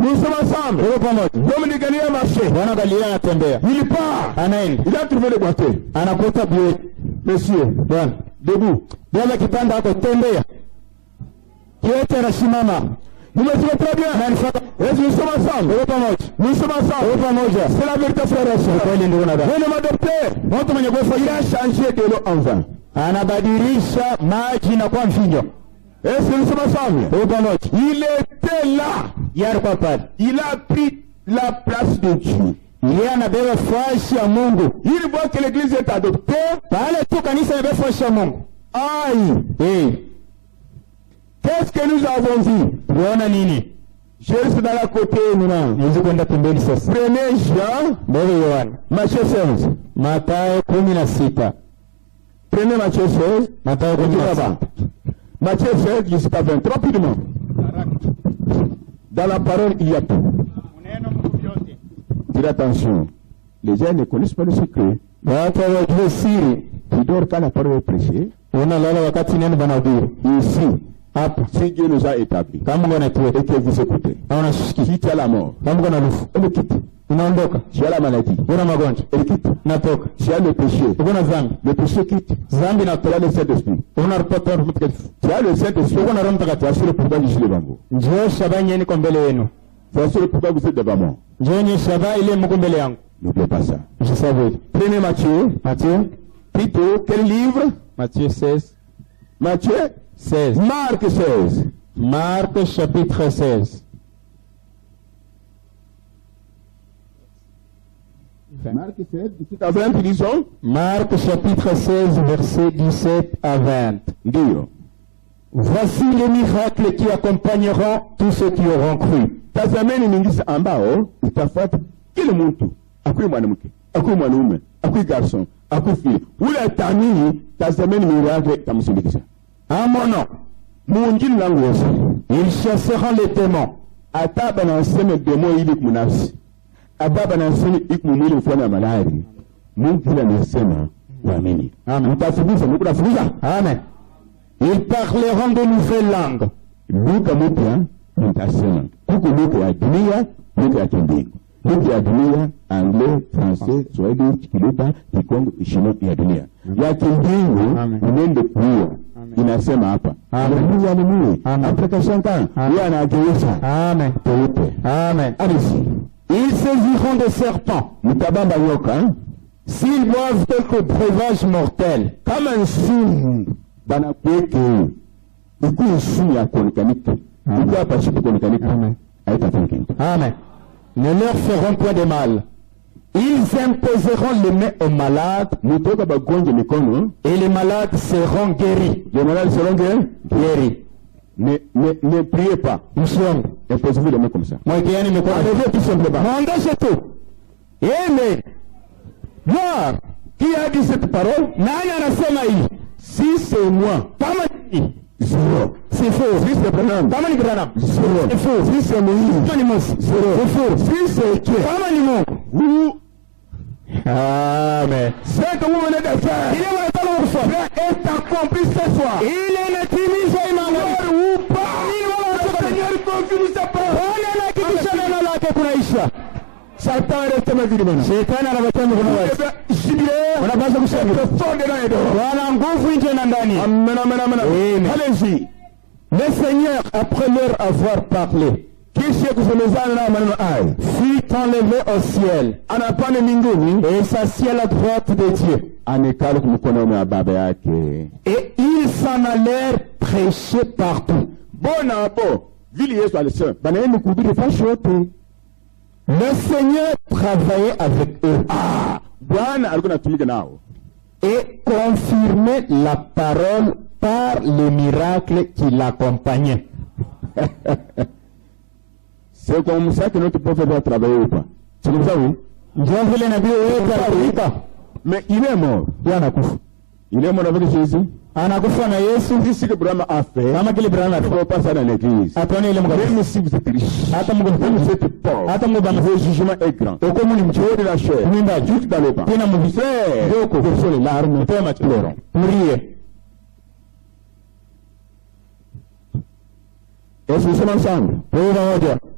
Nous sommes ensemble. Dominique Galilée a marché. Il part. Il a trouvé le boîtier. Monsieur, debout. Vous me suivez très bien. Nous sommes ensemble. Nous sommes ensemble. C'est la vérité, frère et soeur. Venez m'adopter. Il a changé de l'eau en vin. Est-ce que nous sommes ensemble? Il était là. Il a pris la place de Dieu. Il voit que l'église est adoptée. Aïe. Qu'est-ce que nous avons vu? Je reste dans la côté maintenant. Prenez Jean, Matthieu 16. Prenez Matthieu 16. Matthieu 16, jusqu'à 20. Rapidement. Dans la parole, il y a tout. Faites attention. Les gens ne connaissent pas le secret. Ils dorment quand la parole est prêchée. Ici. Si Dieu nous a établis et que vous écoutez, si tu as la mort, elle quitte. Tu as la maladie, elle quitte. Tu as le péché quitte. Tu as le Saint-Esprit. Tu as le Saint-Esprit. Voici le pourquoi je suis devant vous. Voici le pourquoi vous êtes devant moi. N'oubliez pas ça. Prenez Matthieu. Plutôt, quel livre? Matthieu 16. Marc 16. Marc chapitre 16. Marc 16, 17 à 20, disons. Marc chapitre 16, versets 17 à 20. Dire. Voici les miracles qui accompagneront tous ceux qui auront cru. Tazameni n'ingisi ambao utafuata kila mtu. Akui mwanamke, akui mwanaume, akui garçon, akui fille. Ule tamini tazameni miracle tamsindikiza. En mon nom, ils chasseront les démons. Ataba na nseme demo ili kumunafsi. Ababa na nseme ikumumili mfano malari. Mungu ila nasema waamini. Amen. Mtafukuza, Mungu nafukuza. Amen. Ils parleront de nouvelles langues. Lugha mpya mtasema. Kuko lugha ya dunia, lugha ya kimbingu. Lugha ya dunia, anglais, français, swahili, kiluba, kikongo, chinois ya dunia. Ya kimbingu, unende kuwa. Inasema hapa. Haleluya, haleluya. Afrika shanka. Yeye anageuza. Amen. Peupe. Amen. Allez-y. Ils saisiront des serpents. Mtabamba yoka. S'ils boivent quelques breuvages mortels. Kama nsumu banakuweke ikuwe nsumu ya kuonekanika. Ikuwe hapa siku kuonekanika. Haitafanya kitu. Amen. Ne leur feront point de mal. Ils imposeront les mains aux malades et les malades seront guéris. Les malades seront guéris. Ne priez pas. Imposez-vous les mains comme ça. Enlevez tout simplement. Engagez tout. Amen. Moi, qui a dit cette parole? Si c'est moi, zéro. C'est faux. Si c'est Branham, zéro. C'est faux. Si c'est Moïse, zéro. C'est faux. Si c'est Dieu, ou amen. Ce que vous venez de faire, est accompli ce soir. Il est l'optimisme ou pas. Le Seigneur confirme sa parole. Satan reste ma vie maintenant. Shetani anabatana kuna jubilé. Unapaswa kushangilia. Wana nguvu nje na ndani. Amen, amen, amen. Allez-y. Le Seigneur, après leur avoir parlé, fut enlevé au ciel et s'assit à la droite de Dieu. Et ils s'en allèrent prêcher partout. Le Seigneur travaillait avec eux et confirmait la parole par les miracles qui l'accompagnaient. C'est comme ça que notre prophète va travailler ou pas? C'est comme ça, oui? Mais il est mort. Il est mort avec Jésus. Tout ce que Abraham a fait, il ne faut pas ça dans l'église. Même si vous êtes riche, même si vous êtes pauvre, vos jugements est grand. Dieu de la chair, juste dans le banc. Frère, verser les larmes, pleurons. Est-ce que c'est ensemble?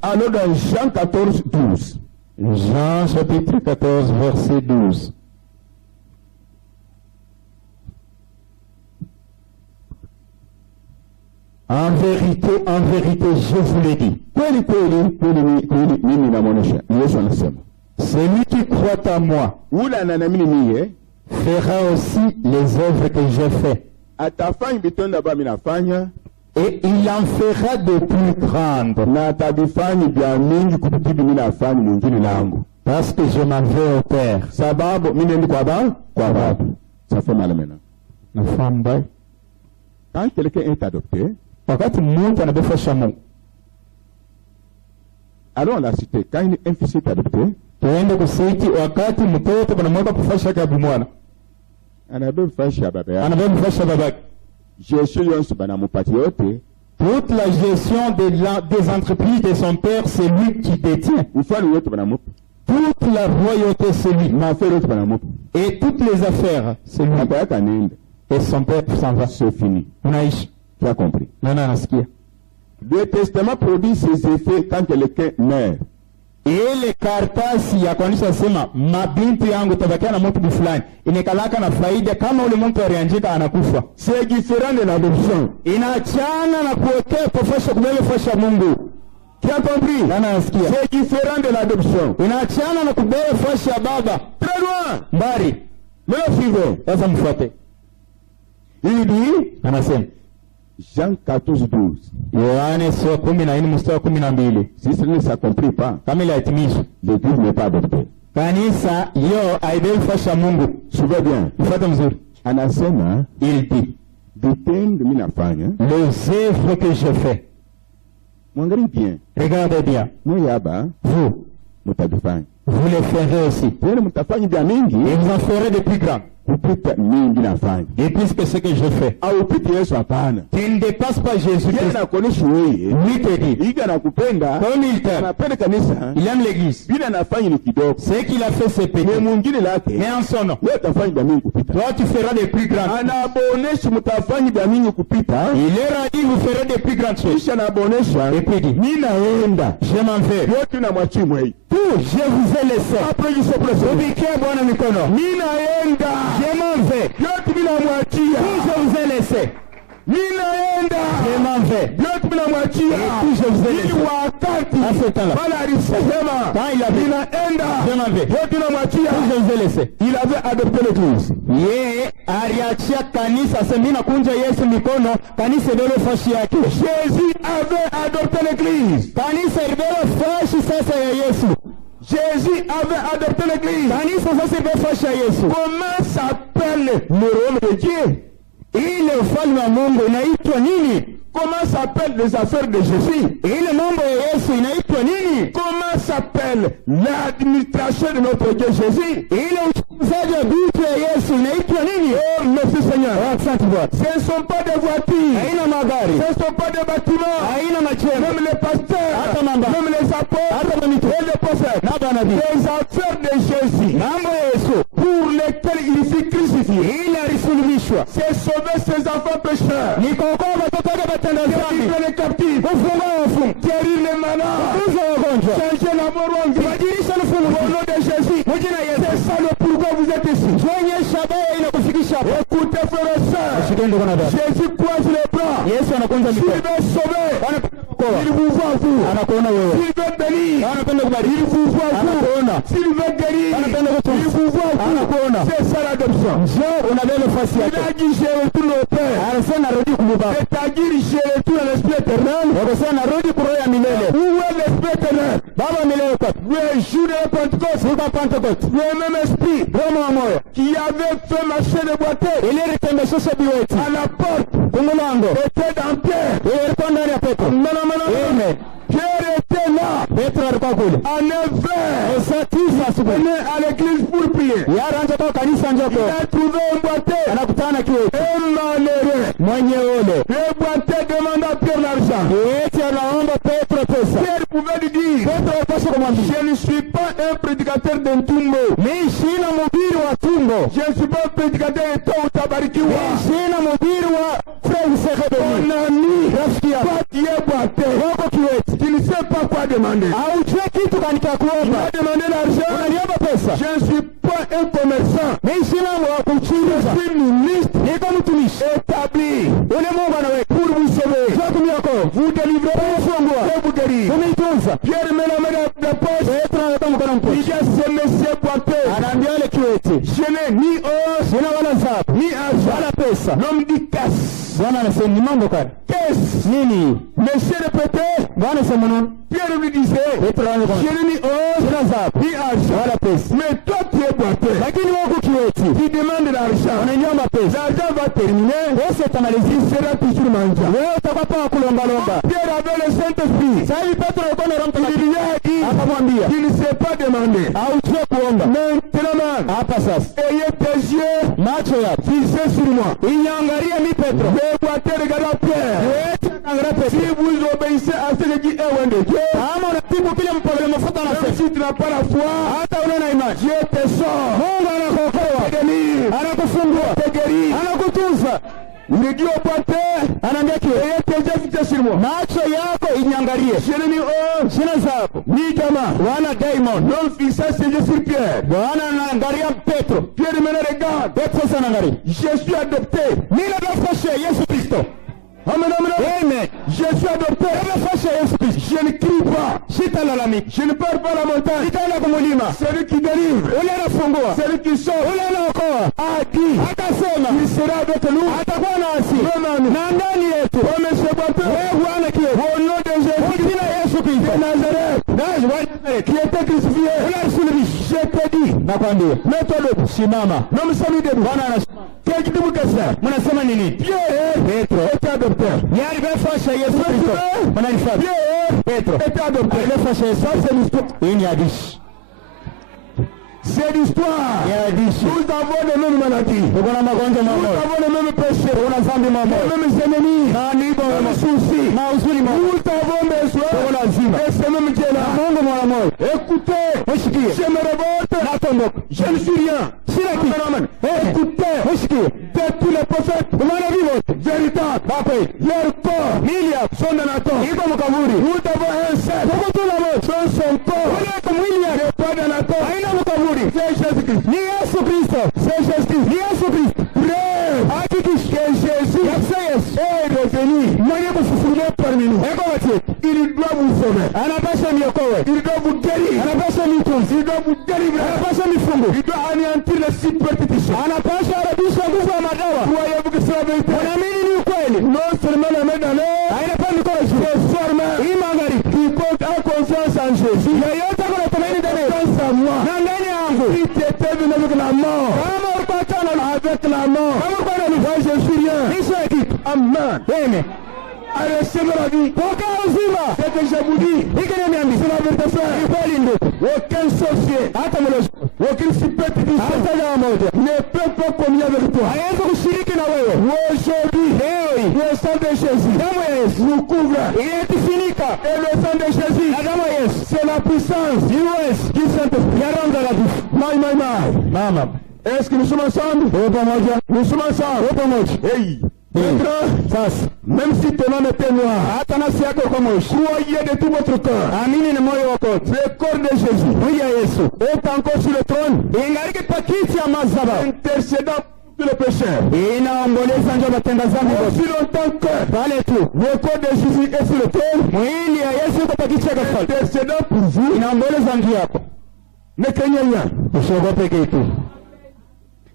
Alors dans Jean 14, 12. Jean chapitre 14, verset 12. En vérité, je vous l'ai dit. Celui qui croit en moi fera aussi les œuvres que j'ai faites. Et il en fera de plus grandes. Parce que je m'en vais au Père. Ça fait mal maintenant. Quand quelqu'un est adopté, alors on l'a cité, quand un fils est adopté, toute la gestion des entreprises de son père, c'est lui qui détient. Toute la royauté, c'est lui. Et toutes les affaires, c'est lui. Et son père s'en va. C'est fini. Tu as compris? Le testament produit ses effets quand quelqu'un meurt. Ile karatasi ya kuonyesha sema mabinti yangu tabakia na mtu fulani inekalaka na faida kama ule mtu alianjika anakufa. C'est différent de l'adoption. Inachana na kuwekea pofosha kubele fosha Mungu. Tu as compris? C'est différent de l'adoption. Inachana na kubele fosha baba. Très loin. Mbari. Mais le suivant. Sasa mfuate. Il dit, anasema Jean 14, 12. Yohane sura 14 mstari 12. Si ce ne s'accomplit pas, kama ile haitimishwe, l'église n'est pas adoptée. Kanisa yo haibelfasha Mungu. Suivez bien. Mfuate mzuri. Anasema, il dit, vitendo mimi nafanya, les œuvres que je fais. Mwangalie bien. Regardez bien. Moyaba, vous mutavifanya. Vous les ferez aussi. Et vous en ferez de plus grands. Et puisque ce que je fais, tu ne dépasses pas Jésus-Christ. Lui te dit, comme il t'aime, il aime l'église. Ce qu'il a fait, c'est péché. Mais en son nom, toi tu feras des plus grandes. Il leur a dit, vous ferez des plus grandes choses. Et puis il dit, je m'en vais. Tout, je vous ai laissé. Je m'en vais. Tout, je vous ai laissé. Je m'en vais. Et tout, je vous ai laissé. À ce temps-là, quand il a dit, je m'en vais. Tout, je vous ai laissé. Il avait adopté l'église. Ye aliachia kanisa semina kunja Yesu mikono kanisa ndio fashi yake. Jésus avait adopté l'église. Kanisa ndio fashi sasa ya Yesu. Jésus avait adopté l'église. Kanisa sasa ndio fashi ya Yesu. Comment s'appelle le royaume de Dieu? Ile ufalme wa Mungu inaitwa nini? Comment s'appellent les affaires de Jésus? Ile mambo ya Yesu inaitwa nini? Comment s'appelle l'administration de notre Dieu Jésus? Ile uchunguzaji wa vitu ya Yesu inaitwa nini? Oh, merci Seigneur. Asante Bwana. Ce ne sont pas des voitures. Haina magari. Ce ne sont pas des bâtiments. Haina majengo. Même les pasteurs. Hata mamba. Même les apôtres. Hata mamitume. Et les prophètes. Na banabii. Les affaires de Jésus. Mambo ya Yesu. Pour lesquels il fut crucifié. Ile alisulubishwa. C'est sauver ses enfants pécheurs. Ni kuokoa watoto wake watenda dhambi. Libérer les captifs. Kufungua wafungwa. Guérir les malades. Kuponya wagonjwa. Changer la mort en vie. Kubadilisha ufungu. Au nom de Jésus. Mjina Yesu. C'est ça le pourquoi vous êtes ici. Kwenye shabaha inakufikisha hapo. Écoutez frères et sœurs. Jésus croise les bras. Yesu anakunja S'il mikono. veut sauver, il vous voit vous. Anakuona wewe. S'il veut bénir, Anapenda kubariki. il vous voit vous. Anakuona. S'il veut guérir, Anapenda kutunza. il vous voit vous. Anakuona. C'est ça l'adoption. Njoo unabeba nafasi Il yake. a dit je retourne au Père. Anasema narudi kwa Baba. C'est-à-dire je retourne à l'Esprit éternel. Anasema narudi kwa roho ya milele. Où est l'Esprit éternel? Baba milele kwa. Le jour de la Pentecôte. Siku ya Pentecoste. Le même esprit Roho wa moyo. qui avait fait marcher les boiteux Ile litembeshesha biweti. à la porte Kumulango. était dans Pierre. Ilikuwa ndani ya Petro. Non. Amen. Pierre était là. Petro alikuwa kule. En effet, Saa 9 asubuhi. venu à l'église pour prier. Yara anje kwa kanisa njoko. Il a trouvé un boiteux. Anakutana kiweti. Un malheureux. Mwenye ule. Le boiteux demanda à Pierre l'argent. Kiweti anaomba Petro pesa. Pierre pouvait lui dire, Petro alipaswa kumwambia, je ne suis pas un prédicateur d'un tumbo. mimi sina mhubiri wa tumbo. Je ne suis pas un prédicateur de Toa Utabarikiwa. Mimi sina mhubiri wa Frère Sekebeni. Mon ami, Rafiki yako. toi qui es boiteux, demandé. Haujue kitu kanika Tu kuomba. m'as demandé l'argent. Unaniomba pesa. Je ne suis pas un commerçant. Mimi sina wa Je kuchuruza. suis ministre Niko mtumishi. établi Ule Mungu anaweka. pour vous sauver. Kwa kumiokoa. Vous délivrer Kufungua. et vous guérir. Kumitunza. Pierre met la main dans la poche. Petro anaweka mkono Il mpochi. dit à ce monsieur boiteux, Anaambia yule kiwete. je n'ai ni or, Sina wala dhahabu. ni argent. Wala pesa. L'homme dit casse. Bwana anasema ni mambo gani? Qu'est-ce? Nini? Monsieur répétait. Bwana anasema nini? Pierre lui disait, Petro anasema je n'ai ni or, sina dhahabu. ni argent. Wala pesa. Mais toi tu es boiteux. Lakini wewe kiwete. Tu demandes l'argent. Unaniomba pesa. L'argent va terminer. Pesa itamalizika. Il sera toujours mendiant. Wewe utakuwa pa kulombalomba. Pierre avait le Saint-Esprit. Sasa hivi Petro alikuwa na Roho Il Mtakatifu. lui a dit Akamwambia, qu'il ne s'est pas demandé. haujue kuomba. Maintenant, Hapa sasa. ayez tes yeux Macho yako. fixés sur moi. Inyangalia mi Petro. Les boiteux regardent Pierre. Wewe angalia Si Petro. vous obéissez à ce que dit un loin de Dieu, Kama unatibu kile mpole mafuta même anasema. si tu n'as pas la foi, Hata una imani. Dieu te sort, Mungu anakuokoa. te délivre, Anakufungua. te guérit. Anakutunza. Il dit au boiteux, Anaambia kiwe. ayez tes yeux fixés sur moi. Macho yako inyangalie. Je n'ai ni or, Sina zako. ni diamant. Wana diamond. L'homme fixa ses yeux sur Pierre. Bwana anaangalia Petro. Pierre me regarde. Petro sana angalia. Je suis adopté. Mimi nafasha Yesu Kristo. Amen, amen, Amen. Je suis adopté. Nafasha Yesu Kristo. Je ne crie pas. Sitalalamika. Je ne pars pas la montagne. Sitaenda kumulima. Celui qui délivre, Ule anafungua. celui qui sauve, Ule anaokoa. a dit, Akasema il sera avec nous. atakuwa nasi. Vraiment, Na ndani yetu. comme ce boiteux, Wewe Bwana kiwe. au nom de Jésus Jina Yesu de Kristo. Nazareth, Nani wa Nazareti. qui était crucifié, Ule alisulubishi. je te dis, Nakwambia. mets-toi debout. Simama. L'homme s'est mis debout. Bwana anasema. Qu'est-ce que vous faites? Mnasema nini? Pierre Petro. était adopté. Yari bafasha Yesu Kristo. Mnanifanya. Pierre Petro. était adopté. Alifasha Yesu. Ça, c'est l'histoire. Hii ni hadithi. C'est l'histoire. Ni hadithi. Nous avons les mêmes maladies. Tuko na magonjwa Nous mamoja. avons les mêmes péchés. Tuko na dhambi Les mamoja. mêmes ennemis. Na nipo Les mêmes soucis. na uzuri mamoja. Nous avons besoin Tuko lazima. de ce même Dieu-là. Mungu mwana moja. Écoutez, Mshikie. je me révolte. Natomboka. Je ne suis rien. Sina kitu. Amen, amen. Écoutez, Mshikie. de tous les prophètes, Manabii wote. véritables, Bakweli. leurs corps Mili yako. sont dans la tombe. Iko mkaburi. Nous avons un seul. Tuko tuna moja. Dans son corps. Ule yako mwili yako. n'est pas dans la tombe. Haina mkaburi. C'est Jésus-Christ. Ni Yesu Kristo. C'est Jésus-Christ. Ni Yesu Kristo. Preuve Hakikisha que Jésus Yesu Yesu. est revenu. Mwenye kufufuliwa Parmi nous. eko watie. Il doit vous sauver. Anapasha niokoe. Il doit vous guérir. Anapasha nitunze. Il doit vous délivrer. Anapasha nifungue. Il doit anéantir les superstitions. Anapasha arabisha nguvu ya madawa. Croyez-vous que c'est la vérité? Unaamini ni ukweli? Non seulement la main dans l'air, Haina pa mikono juu. mais seulement Hii magharibi. quiconque a confiance en Jésus, Yeyote kuna tumaini ndani yetu. confiance en moi. Na ndani yangu. Si tu étais venu avec la mort, Kama ulikuwa tano na avec la mort, kama ulikuwa na moi je suis rien. nisho ya kitu. Amen. Amen. À recevoir la vie. Pokea uzima. Ce que je vous dis, Hiki ni miambi. c'est la vérité, Ni frère. kweli ndugu. Aucun sorcier, Hata mlozi. aucune superstition Hata jamaa moja. ne peut pas communier avec toi. Hawezi kushiriki na wewe. Aujourd'hui, Leo hii. le sang de Jésus Damu ya Yesu. nous couvre. Inatufunika. Et le sang de Jésus, Na damu ya Yesu. c'est la puissance du Saint-Esprit. Ya Roho Mtakatifu. Mama. Est-ce que nous sommes ensemble? Tuko pamoja. Nous sommes ensemble. Tuko pamoja. Hey. Maintenant, Sasa. même si ton âme était noire, Hata nafsi yako iko moshi. croyez de tout votre cœur. Amini na moyo wako wote. Le corps de Jésus Mwili ya Yesu. est encore sur le trône, Ingaliki pa kiti ya madhabahu. intercédant pour tous les pécheurs. Inaomboleza njo batenda dhambi wote. Aussi longtemps que Pale tu. le corps de Jésus est sur le trône, Mwili ya Yesu iko pa kiti ya kifalme. intercédant pour vous, Inaomboleza njia yako. ne craignez rien. Usiogope kitu.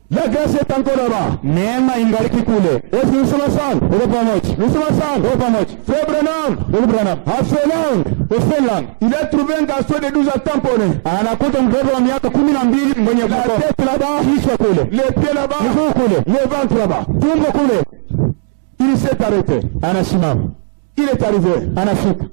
La grâce est encore là-bas. Neema ingaliki kule. Est-ce que nous sommes ensemble? Tuko pamoja. Nous sommes ensemble. Tuko pamoja. Frère Branham, Ndugu Branham. à Finlande, Finland. il a trouvé un garçon de 12 ans tamponné. Anakuta mtoto wa miaka 12 mwenye La kuko. tête là-bas, Kichwa kule. les pieds là-bas, Miguu kule. le ventre là-bas. Tumbo kule. Il s'est arrêté. Anasimama. Il est arrivé. Anafika.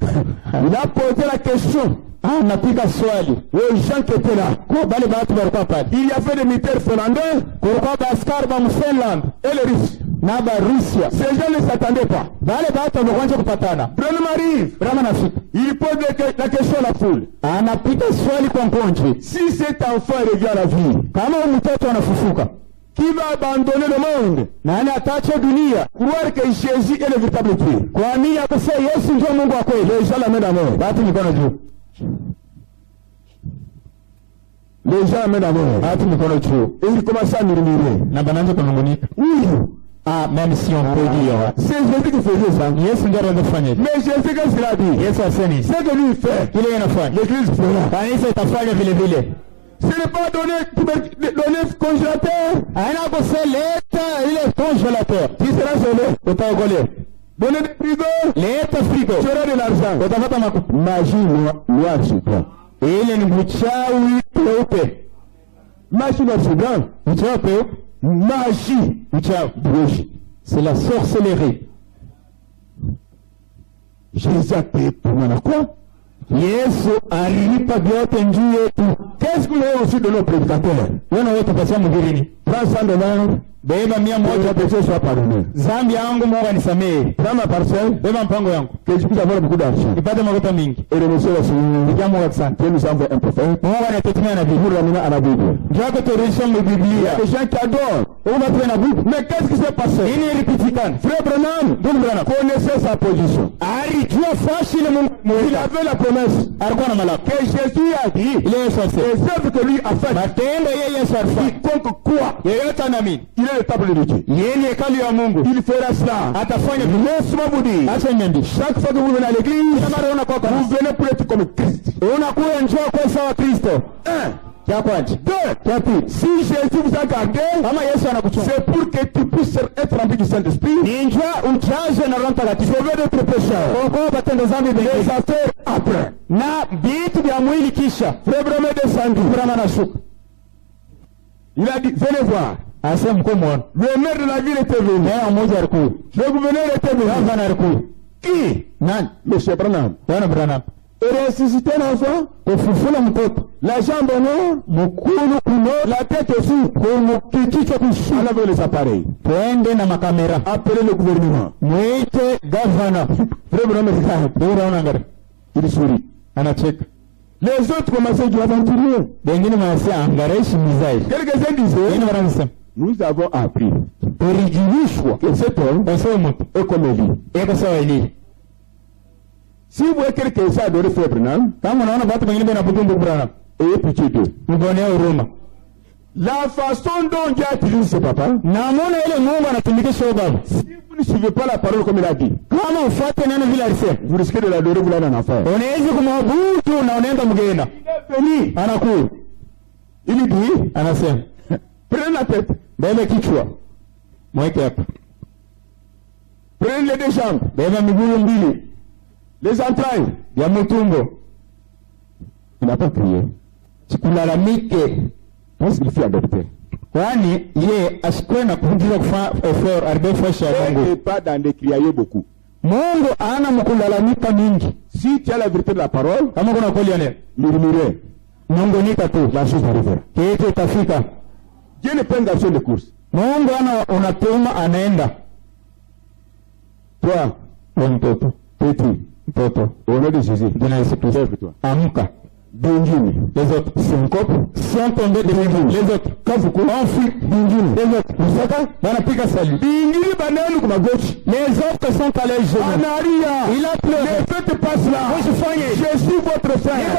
Il a posé la question Anapiga swali. aux gens qui étaient là. Kwa bale batu walikuwa pale. Il y avait des militaires finlandais Kulikuwa askari ba Finland et les Russes. na ba Russia. Ces gens ne s'attendaient pas. Bale batu wamekuanza kupatana. Branham arrive. Brahma anafika. Il pose la question à la foule. Anapiga swali kwa mkonje. Si cet enfant revient à la vie, Kama huyu mtoto anafufuka, qui va abandonner le monde? nani ataacha dunia? Croire que Jésus est le véritable Dieu. Kuamini akose Yesu ndio Mungu wa kweli. Les gens l'amènent à mort. Batu mikono juu. Les gens amènent d'abord. Et ils commencent à murmurer. Oui. Ah, même si on peut dire. C'est Jésus qui faisait ça. Yes, on doit le faire. Mais Jésus, qu'est-ce qu'il a dit? Yes, on sait. C'est que lui fait. Il est une fois. L'église fera. Quand il s'est affaire de vile. Ce n'est pas donner congélateur. Il est congélateur. Qui sera sauvé? Donner des frigos. Tu auras de l'argent. Magie noire sur toi. Il est une bouchaoui. Magie noire sur toi. Magie. C'est la sorcellerie. Jésus a payé pour moi quoi? Yesu alipa vyote njuu yetu. Qu'est-ce que vous avez reçu de nos prédicateurs? Wana wote pasia mgirini. $300. Beba 100 péché soit pardonné. Zambi yangu Mungu anisamehe. Prends ma parcelle. Beba mpango yangu. Que je puisse avoir beaucoup d'argent. Nipate makuta mingi. Et remercier le Seigneur. Nijamu wa sana. Dieu nous envoie un prophète. Mungu anatutumia nabii. Nous ramenons à la Bible. Njoo turisha mu Il y Biblia. a des gens qui adorent. On va trouver la Bible. Mais qu'est-ce qui s'est passé? Nini ilipitikana? Frère Branham connaissait sa position. Alijua fashi ile Mungu. Il avait la promesse. Alikuwa na malaka. Que Jésus a dit. Ile Yesu asema. Les œuvres que lui a faites. Matendo yeye Yesu alifanya. Quiconque croit. Yeyote anaamini. Il est le temple de Dieu. Yeye ni hekalu ya Mungu. Il fera cela. Atafanya Laisse-moi vous dire. acha niambie. Chaque fois que vous venez à l'église, vous venez pour être comme Christ. Unakuwa njoo kwa sawa Kristo. 1. Cha kwanza. 2. Si Jésus vous a gardé, c'est pour que tu puisses être rempli du Saint-Esprit. Sauver d'autres pécheurs. Les affaires après. Frère Branham est descendu. Il a dit, venez voir. Le maire de la ville était venu. Le gouverneur était venu. Qui? Monsieur Branham. Et ressusciter l'enfant, la jambe en or, la tête aussi, en avec les appareils. Appelez le gouvernement. Il sourit. Les autres commençaient à aventurier. Quelques-uns disaient, nous avons appris que cet homme est comme Élie. Si vous voyez quelqu'un qui a adoré Frère Branham, ayez pitié d'eux. La façon dont Dieu a utilisé ce papa, si vous ne suivez pas la parole comme il a dit, vous risquez de l'adorer, vous l'avez en affaire. Il est venu. Il dit, prenez la tête. Prenez les deux jambes. Les entrailles. Il n'a pas crié. Parce qu'il fut adopté. Il n'est pas dans des criailles beaucoup. Si tu as la vérité de la parole, murmurer. La chose arrivera. Dieu n'est pas une garçon de course. Toi, petit, au nom de Jésus, lève-toi. Bingine. Les autres. Syncope. Sont tombés de Bingine. Les autres. Kafuku. Ensuite. Bingine. Les autres. Musaka. Banapika salut. Bingine banane comme à gauche. Les autres sont allés genoux. Anaria. Il a pleuré. Les fêtes passent là. Je suis votre frère.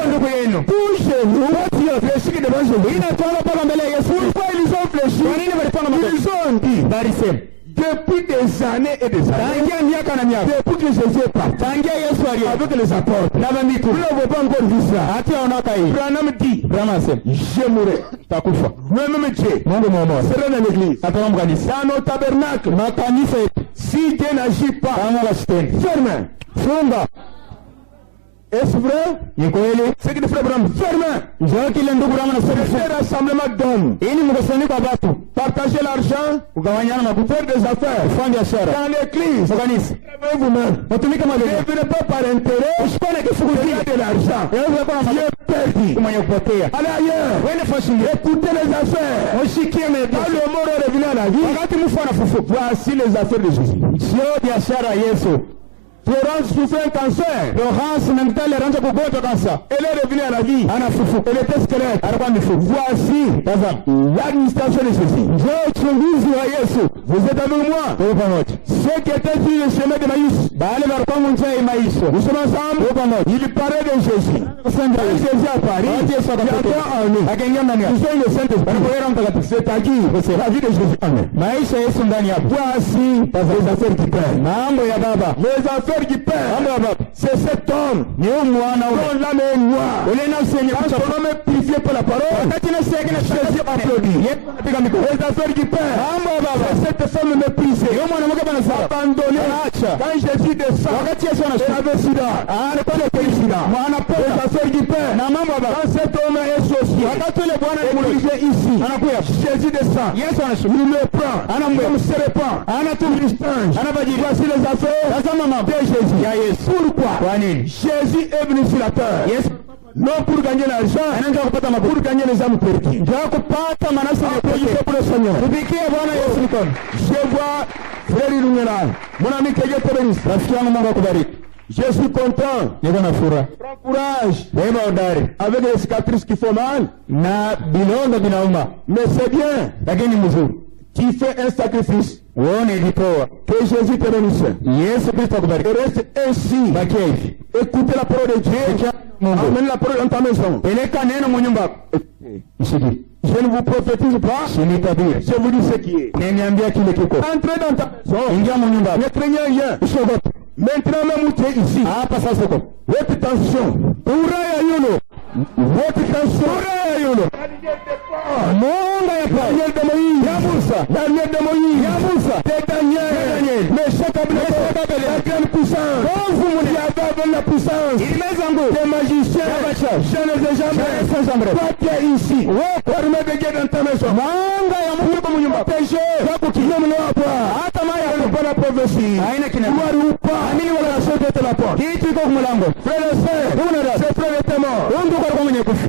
Touchez-vous. Fléchis devant Jésus. Pourquoi ils ont fléchi? Ils ont dit. Depuis des années et des années, depuis que Jésus est parti, avec les apôtres, vous n'avez pas encore vu ça. Branham dit, je mourrai. Moi-même Dieu sera dans l'église, dans nos tabernacles. Si Dieu n'agit pas, ferme. Est-ce vrai? C'est que le frère Branham ferme. C'est un rassemblement d'hommes. Partagez l'argent. Faire des affaires. Dans l'église. Vous-même. Ne venez pas par intérêt. Regardez de l'argent. Dieu perdu. Allez ailleurs. Écoutez les affaires. Quand le mort est revenu à la vie, voici les affaires de Jésus. Florence souffrait un cancer. Florence Nangitali alianza kugonjwa kansa. Elle est revenue à la vie. Anafufuka. Elle était squelette. Alikuwa mifupa. Voici l'administration de Jésus. Njoo uchunguzi wa Yesu. Vous êtes avec moi. Tuko pamoja. Ceux qui étaient sur le chemin de Maïs. Bale walikuwa njia ya maisha. Nous sommes ensemble. Tuko pamoja. Il parlait de Jésus. Quand Jésus a parlé, il y a en nous. Akaingia ndani yako. Nous sommes le Saint-Esprit. C'est-à-dire, c'est la vie de Jésus en nous. Maisha Yesu ndani yako. Voici les affaires qui paient. Mambo ya baba. Les affaires qui paient. Mambo ya baba. C'est cet homme. Ni mwana ule. Dont l'âme est noire. Ule nafsi yenye Quand son homme est purifié par la parole, wakati nafsi yake Jésus applaudit. Yesu anapiga mikono. Les affaires qui paient. Mambo ya baba. Cette femme méprisée. Yeye mwanamke bana sawa. Abandonné. Acha. Quand Jésus descend, Wakati Yesu elle anashuka. avait sida. Alikuwa Elle était sida. mwana Les pesa. affaires qui paient. Na mambo ya baba. Quand cet homme est sorcier, Wakati ule bwana et ni qu'il est ici, anakuya. Jésus descend. Yesu anashuka. Il le prend. Comme se répand. Anabadili. Voici les affaires Tazama mambo de Jésus. ya Yesu. Pourquoi? Kwa nini? Jésus est venu sur la terre. Yesu Non pour gagner l'argent, anaanza kupata pour mabudu. gagner les âmes perdues. Njoo kupata manafsi Applaudissez yaliyopotea. pour le Seigneur. Tupikie Bwana Yesu mikono. Je vois frère Ilungela, mon ami que Dieu te bénisse. Rafiki yangu Mungu akubariki. Je suis content. Niko na furaha. Prends courage. Wewe hodari. Avec les cicatrices qui font mal. Na bilonda vinauma. Mais c'est bien. Lakini mzuri. Qui fait un sacrifice. Uone ilitoa. Que Jésus te bénisse. Yesu Kristo akubariki. Et reste ainsi. Bakia hivi. Écoutez la parole de Dieu. Amenez la parole dans ta maison. Peleka neno munyumba yako. Mshiki. Je ne vous prophétise pas. Sinitabiri. Je vous dis ce qui est. Niambia kile kiko. Entrez dans ta maison. Ingia munyumba yako. Ne craignez rien. Usiogope. Maintenant même où tu es ici. Hapa sasa uko. Votre tension. Uraya yuno. Votre tension. Uraya yuno. Mungu ya Daniel de Moïse. ya Musa. Daniel de Moïse. Ya Musa. De Daniel. Mais chaque Abednego. La grande puissance. Qui avait la puissance. Ilimeza nguvu. Des magiciens. Je ne les ai jamais. Toi qui es ici. Permets de Dieu dans ta maison. Mwanga ya Mungu kwa munyumba. Protéger. Ne me pas. Hata maya Ne pas la prophétie. haina kina. Gloire ou pas. Amini wala La chose de la porte. kitu iko kwa mlango. Frère et sœur. Ce frère était mort. Mungu kwa mwenye kufa.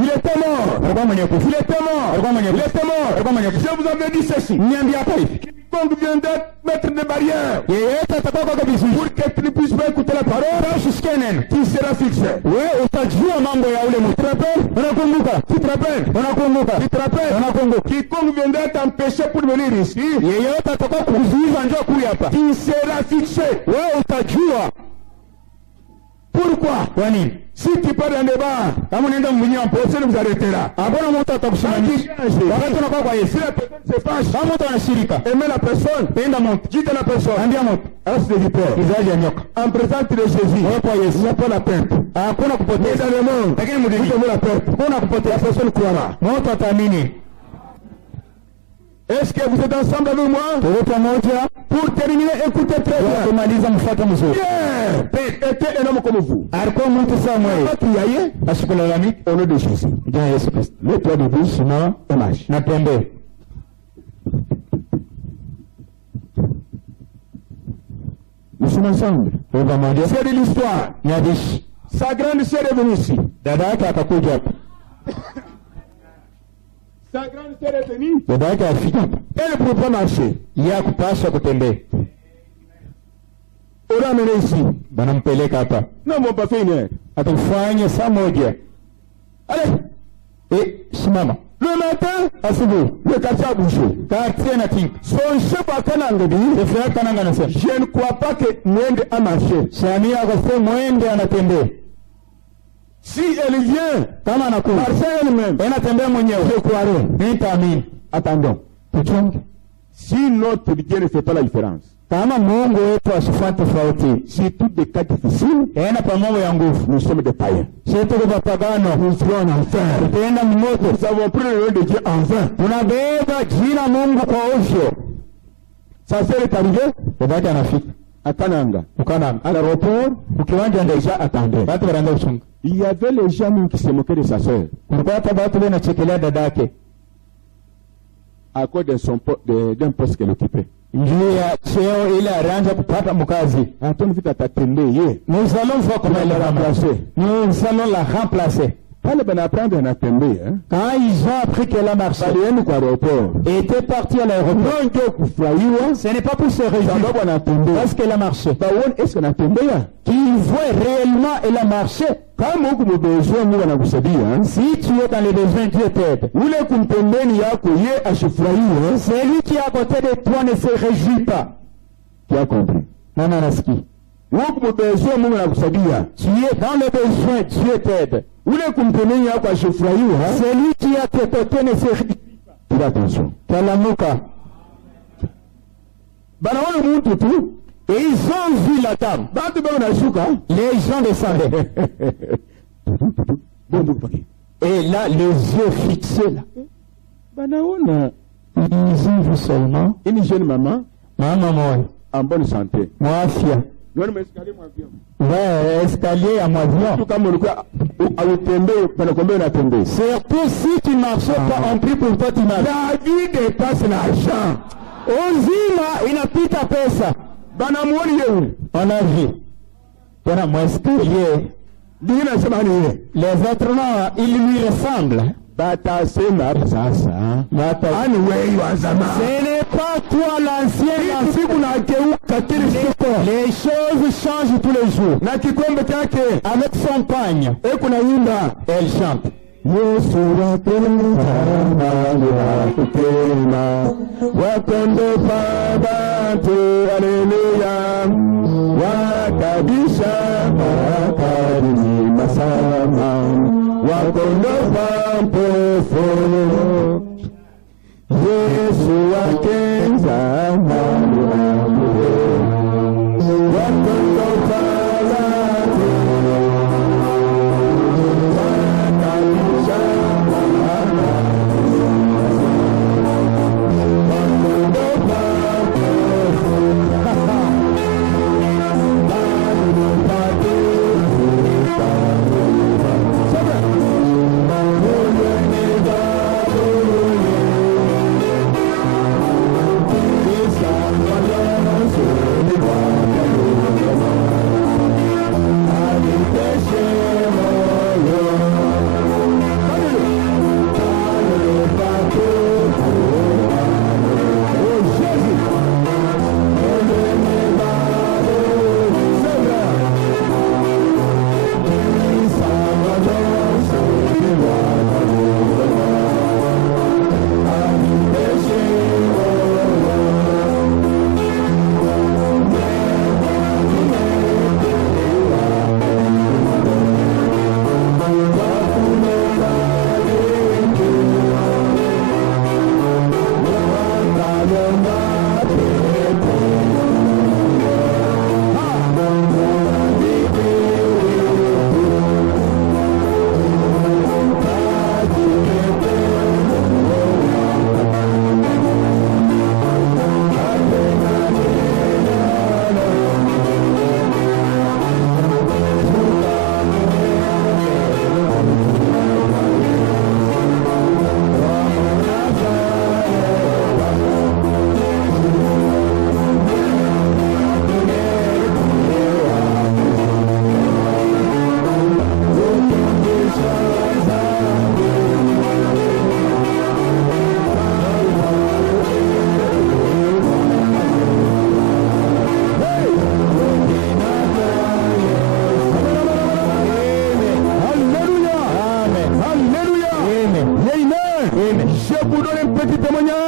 Il était mort. Alikuwa mwenye kufa. Il était mort. Alikuwa mwenye Il kufa. était mort. Alikuwa mwenye kufa. Je vous avais dit ceci. Niambia hapa hivi. Quiconque viendrait mettre des barrières Yeyote atakuwa kwa vizuizi. pour que tu ne puisses pas écouter la parole, Usisikie neno. tu seras fixé. Wewe utajua mambo ya ule mtu. Tu te rappelles? Unakumbuka? Tu te rappelles? Unakumbuka? Tu te rappelles? Unakumbuka? Quiconque viendrait t'empêcher pour venir ici, Yeyote atakuwa kuzuiza njoo kuja hapa. tu seras fixé. Wewe utajua. Pourquoi? Kwa nini? Si tu pars dans des bars, Kama unaenda mwenyewe hapo, personne ne vous arrêtera. hakuna mtu atakusimamisha. Wakati unakuwa kwa Yesu. Si la personne se fâche, Kama mtu anashirika, aimez la personne, penda mtu. quitte la personne, Ambia mtu. reste de vipère. Kizazi ya nyoka. En présence de Jésus, Wewe kwa Yesu. il n'y a pas la perte. Hakuna Mais kupoteza. dans le monde, Lakini vous mdini. devez la perte. Hakuna La kupoteza. personne croira. Mtu ataamini. Est-ce que vous êtes ensemble avec moi? Tuko pamoja. Pour terminer, écoutez très bien. Kumaliza mfuate mzuri. Pierre était un homme comme vous. Alikuwa mtu sawa mwewe. Pas crier Asikulalamiki. au nom de Jésus. Jina la Yesu Kristo. Mets-toi debout, sinon, et marche. Na tembee. Nous sommes ensemble. Tuko pamoja. C'est de l'histoire. Ni hadithi. Sa grande sœur est venue ici. Dada yake akakuja hapa. Sa grande sœur est venue. Dada yake afika hapa. Elle ne pouvait pas marcher. Yeye hakupaswa kutembea. On l'a amené ici. Banampeleka hapa. Non, mon pas fait une heure. Atufanye saa moja. Allez. Simama. Le matin, Asubuhi. le quartier a bougé. Quartier na tinka. Son chef a kananga dit, Sefia kananga anasema. je ne crois pas que Mwende a marché. Samia akasema mwende anatembea. Si elle vient, Kama anakuja. marcher elle-même, Anatembea mwenyewe. je croirai. Nitaamini. Attendons. Tuchunge. Si notre Dieu ne fait pas la différence, Kama Mungu wetu asifanye tofauti. si toutes des cas difficiles, Yaani pa mambo ya nguvu. nous sommes des païens. Sisi tuko mapagano. Nous serons en enfer. Tutaenda mmoto. Nous avons pris le nom de Dieu en vain. Tunabeba jina Mungu kwa ovyo. Sa sœur est arrivée Babake anafika. à Kananga. Ukananga. À l'aéroport, Ukiwanja ndio déjà attendait. watu wanaenda kuchunga. Il y avait les gens qui se moquaient de sa sœur Kulikuwa hata watu wanachekelea dadake. à cause de d'un poste qu'elle occupait. Njuu ya cheo ile alianza kupata mkazi. Antoine vite à t'attendre hier. Nous allons voir comment elle est remplacée. Nous allons la remplacer. Pale banapanda anatembea. Quand ils ont appris qu'elle a marché, Balienda kwa aéroport. et était parti à l'aéroport, Ndio kufurahiwa. ce n'est pas pour se réjouir, Sababu anatembea. parce qu'elle a marché. Baone est-ce anatembea? Qu'ils voient réellement elle a marché. Kama huko mbezwa Mungu anakusaidia. Si tu es dans les besoins, Dieu t'aide. Ule kumpembeni yako ye ashifurahiwe. Celui qui est à côté de toi ne se réjouit pas. Tu as compris? Non, non, naski. Huko mbezwa Mungu anakusaidia. Tu es dans les besoins, Dieu t'aide. Ule kumpembeni yako ashifurahiwe. Celui qui est à tes côtés ne se réjouit pas. Fais attention. Kalamuka. Banaona mtu tu. Et ils ont vu la dame. Bantu ba unashuka. Les gens descendaient. Et là, les yeux fixés là. Banaona. Ils ont vu seulement. Une jeune maman. Maman moi. En bonne santé. Moi fier. Ndio nimesikia mwavion. Ouais, escalier à Moision. Tu kama ulikuwa autembee panakwambia unatembea. Surtout si tu ne marches pas, on prie pour toi, tu marches. La vie dépasse l'argent. Uzima inapita pesa. Banamuoni yeye. On a vu. Tena mwescalier. Dini nasema ni yeye. Les autres non, ils lui ressemblent. Batasema hapa sasa. Ani wewe wa zamani. Ce n'est pas toi l'ancien. Siku na geuka kile siku. Les choses changent tous les jours. Na kikombe chake avec son pagne. Kuna yimba. Elle chante. Yesu wapenda wakupenda wakondo pabantu haleluya wakabisha wakari masama wakondo pampofu Yesu wakenza wakondo pabantu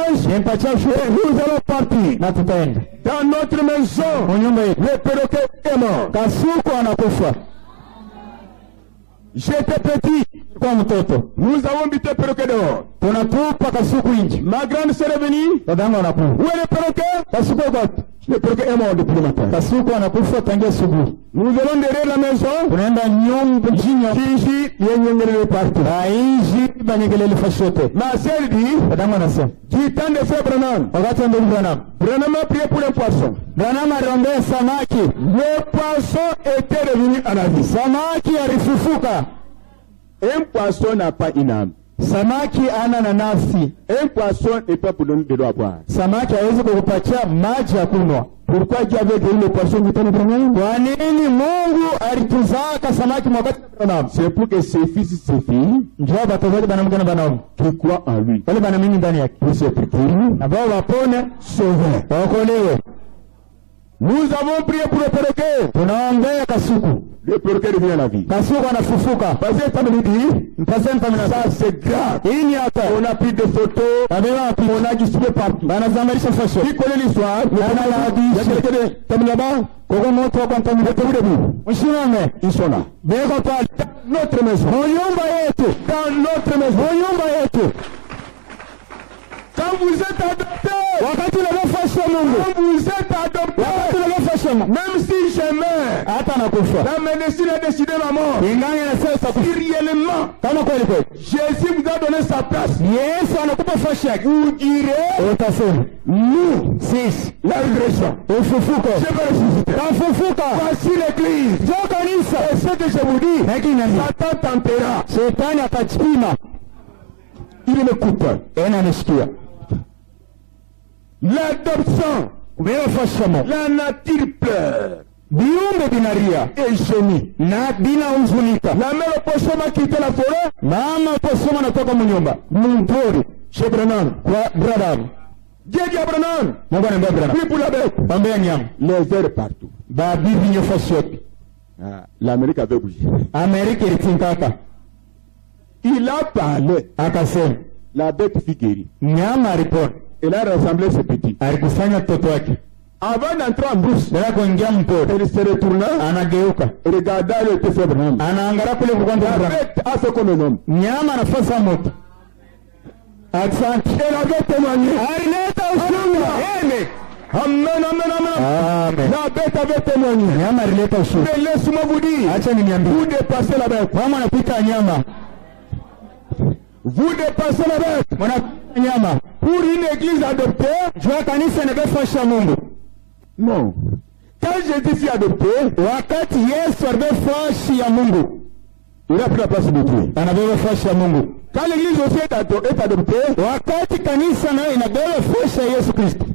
Nous allons partir dans notre maison. Le perroquet est mort. J'étais petit. Nous avons mis le perroquet dehors. Ma grande sœur est venue. Où est le perroquet? Le perroquet est mort depuis le matin. Nous allons derrière la maison. Kiji yenye partout. Ma sœur dit, du temps de frère Branham. Branham a prié pour un poisson. Le poisson était revenu à la vie. Un poisson n'a pas une âme. Samaki ana nanasi. Un poisson n'est pas pour donner de l'eau à boire. Samaki hawezi kukupatia maji ya kunywa. Pourquoi Dieu avait créé le poisson qui était le premier? Kwa nini Mungu alituzaka samaki wakati Abrahamu? C'est pour que ses fils et ses filles Njoo batozaji banamke na banaomu qui croient en lui wale banamini ndani yake puissent être pris, na bao wapone sauvés. waokolewe. Nous avons prié pour le perroquet. Tunaombea kasuku. Le perroquet revient à la vie. Kasuku anafufuka. Parce que ça me dit, ça c'est grave. Hii ni hata. On a pris des photos, on a distribué partout. Banazamarisha fashion. Qui connaît l'histoire? Il y a quelqu'un de Tamilaba. Koko moto wa kontamina. Mettez-vous debout. Mshimame. Ils sont là. Bego pale. Notre maison. Nyumba yetu. Dans notre maison. Nyumba yetu. Quand vous êtes adopté, wakati unapofasha Mungu, quand vous êtes adopté, wakati unapofasha Mungu, même si je meurs, hata nakufa, la médecine a décidé ma mort. ingani na sasa Réellement, kama kweli kweli Jésus vous a donné sa place. Yesu anakupa fasha yake, Vous direz, utasema nous, sisi la résurrection, ufufuko, je vais ressusciter. kafufuka. Voici l'église. Njoo kanisa. Et ce que je vous dis, Lakini Satan tentera. shetani atachipima. Il me coupe. Ena nishikia. L'adoption, Umefasha Mungu. la nature pleure Viumbe vinalia et gémit. na vinahuzunika. La mère opossum a quitté la forêt. Mama posoma anatoka mnyumba mpori Chez Brennan. kwa brother. Dieu dit à Brennan, Mungu anambia brother, puis pour la bête. pambea nyama Les airs partout. babi vinyofashi yote. L'Amérique avait bougé. Amerika ilitinkaka. Il a parlé. Akasema La bête fut guérie. nyama alipona. Elle a rassemblé ses petits. Alikusanya mtoto wake. Avant d'entrer en brousse, Bila kuingia mpori, elle se retourna, anageuka. regarda le petit frère Brennan. Anaangalia kule kwa La brother. bête a fait comme un homme. Nyama anafasa moto. Asante. Elle avait témoigné. Alileta ushuhuda. Amen. Amen, amen, amen. Amen. La bête avait témoigné. Nyama alileta ushuhuda. Mais laisse-moi vous dire, Acha niambie. vous dépassez la bête. Kama anapika nyama, Vous dépassez la bête. mwanapika nyama. Pour une église adoptée, Jua kanisa inabefasha Mungu. non. Quand Jésus fut adopté, Wakati Yesu alibefashi ya Mungu, il a pris la place de Dieu. anabeba fashi ya Mungu. Quand l'église aussi est adoptée, Wakati kanisa nayo inabeba fashi ya Yesu Kristo.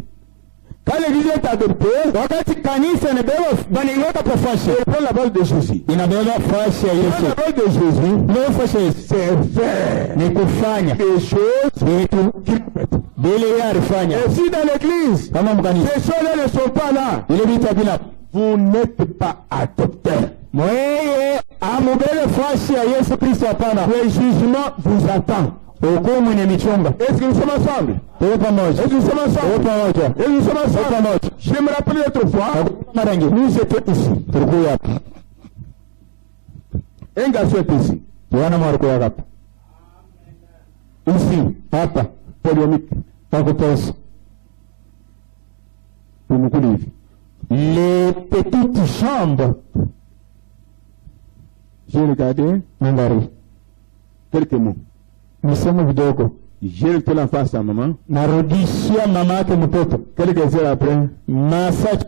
quand l'église est adoptée, Wakati kanisa inabeba baningota kwa fashi, elle prend la base de Jésus. inabeba fashi ya Prendre Yesu. la base de Jésus, Ndio fashi ya Yesu. c'est faire Ni kufanya des choses vitu qu'il a faites. bila yeye alifanya. Et si dans l'église, Kama mkanisa ces choses-là ne sont pas là, ile vitu havina, vous n'êtes pas adopté. mweye amubebe fashi ya Yesu Kristo. Hapana, Le jugement vous attend. hukumu ni michunga. Est-ce que nous sommes ensemble? Tuwe pamoja, Est-ce que nous sommes tuwe ensemble? pamoja. Est-ce que nous sommes ensemble? Je me rappelle l'autre fois, Mara nyingi nous étions ici. tulikuwa hapa, Un garçon était ici. wana walikuwa hapa Ici, hapa polémique. pakutosa Pour beaucoup de livres. les petites chambres. J'ai regardé Nambari quelques mots. nisema vidogo, J'ai jeté la face à maman. narudishia mama yake mtoto Quelques heures après, masaa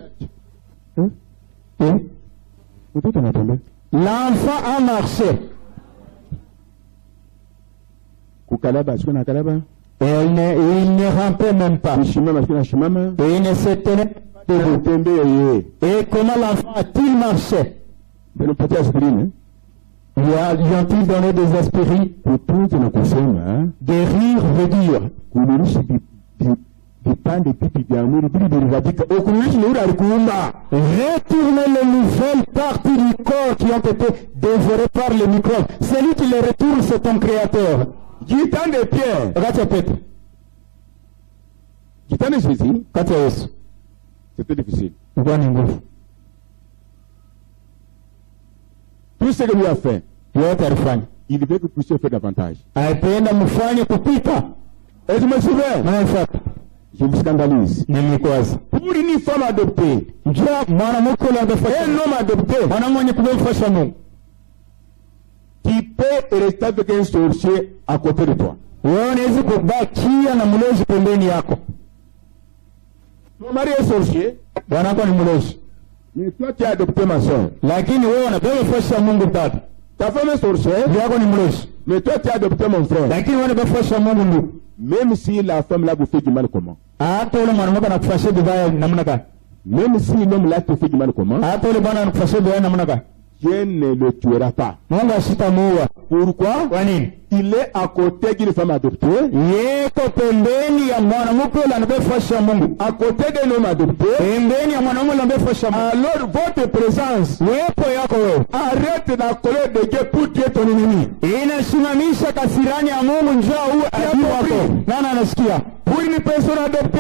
mtoto anatembea. l'enfant a marché. Kukalaba, siku na kalaba. Il ne rampait même pas. Kushimama, siku na shimama. Et il ne se tenait pas debout. Kutembea yeye. Et comment l'enfant a-t-il marché? Ndio nipatia aspirini. Lui ont-ils donné des aspirines? Kutunza na kusema, Des rires veut dire kunirusha vipande pipi vya mwili vile vilivyoandika ukurudisha yule alikuuma. retourner les nouvelles parties du corps qui ont été dévorées par les microbes. Celui qui les retourne, c'est ton créateur. Jitande Pierre, Kati ya Petro, jitande Jésus, kati ya Yesu, c'était difficile. ilikuwa ni nguvu. Tout ce que lui a fait, Yote alifanya, il veut que vous puissiez faire davantage. alipenda mfanye kupita. Et je me souviens, Naifata je me scandalise. ni mikwazo. Pour une femme adoptée, Njoo mwanamke ule amefasha, un homme adopté, mwanamwenye kumfasha Mungu, qui peut rester avec un sorcier à côté de toi. wewe unaweza kubakia na mlezi pembeni yako. Ton mari est sorcier, Bwana wako ni mlezi, mais toi tu as adopté ma soeur. lakini wewe unabeba fasha Mungu tatu. Ta femme est sorcière, mais toi tu as adopté mon frère. Même si la femme l'a fait du mal, comment? Même si l'homme l'a fait du mal, comment? Dieu ne le tuera pas. Pourquoi? Il est à côté d'une femme adoptée. À côté d'un homme adopté. Alors votre présence arrête la colère de Dieu pour tuer ton ennemi. Pour une personne adoptée,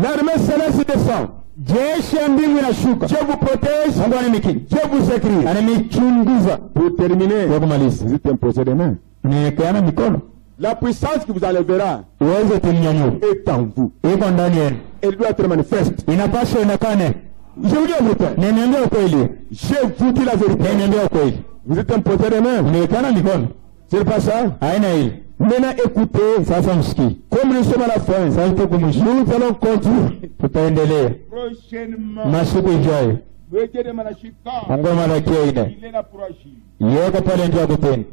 l'armée céleste descend. Dieu vous protège, Dieu vous écrit. Pour terminer, vous êtes imposé des mains. La puissance qui vous enlèvera est en vous. Elle doit être manifeste. Je vous dis en vrai, je vous dis la vérité. Vous êtes imposé des mains. C'est pas ça? Maintenant écoutez, comme nous sommes à la fin, nous allons continuer. Prochainement,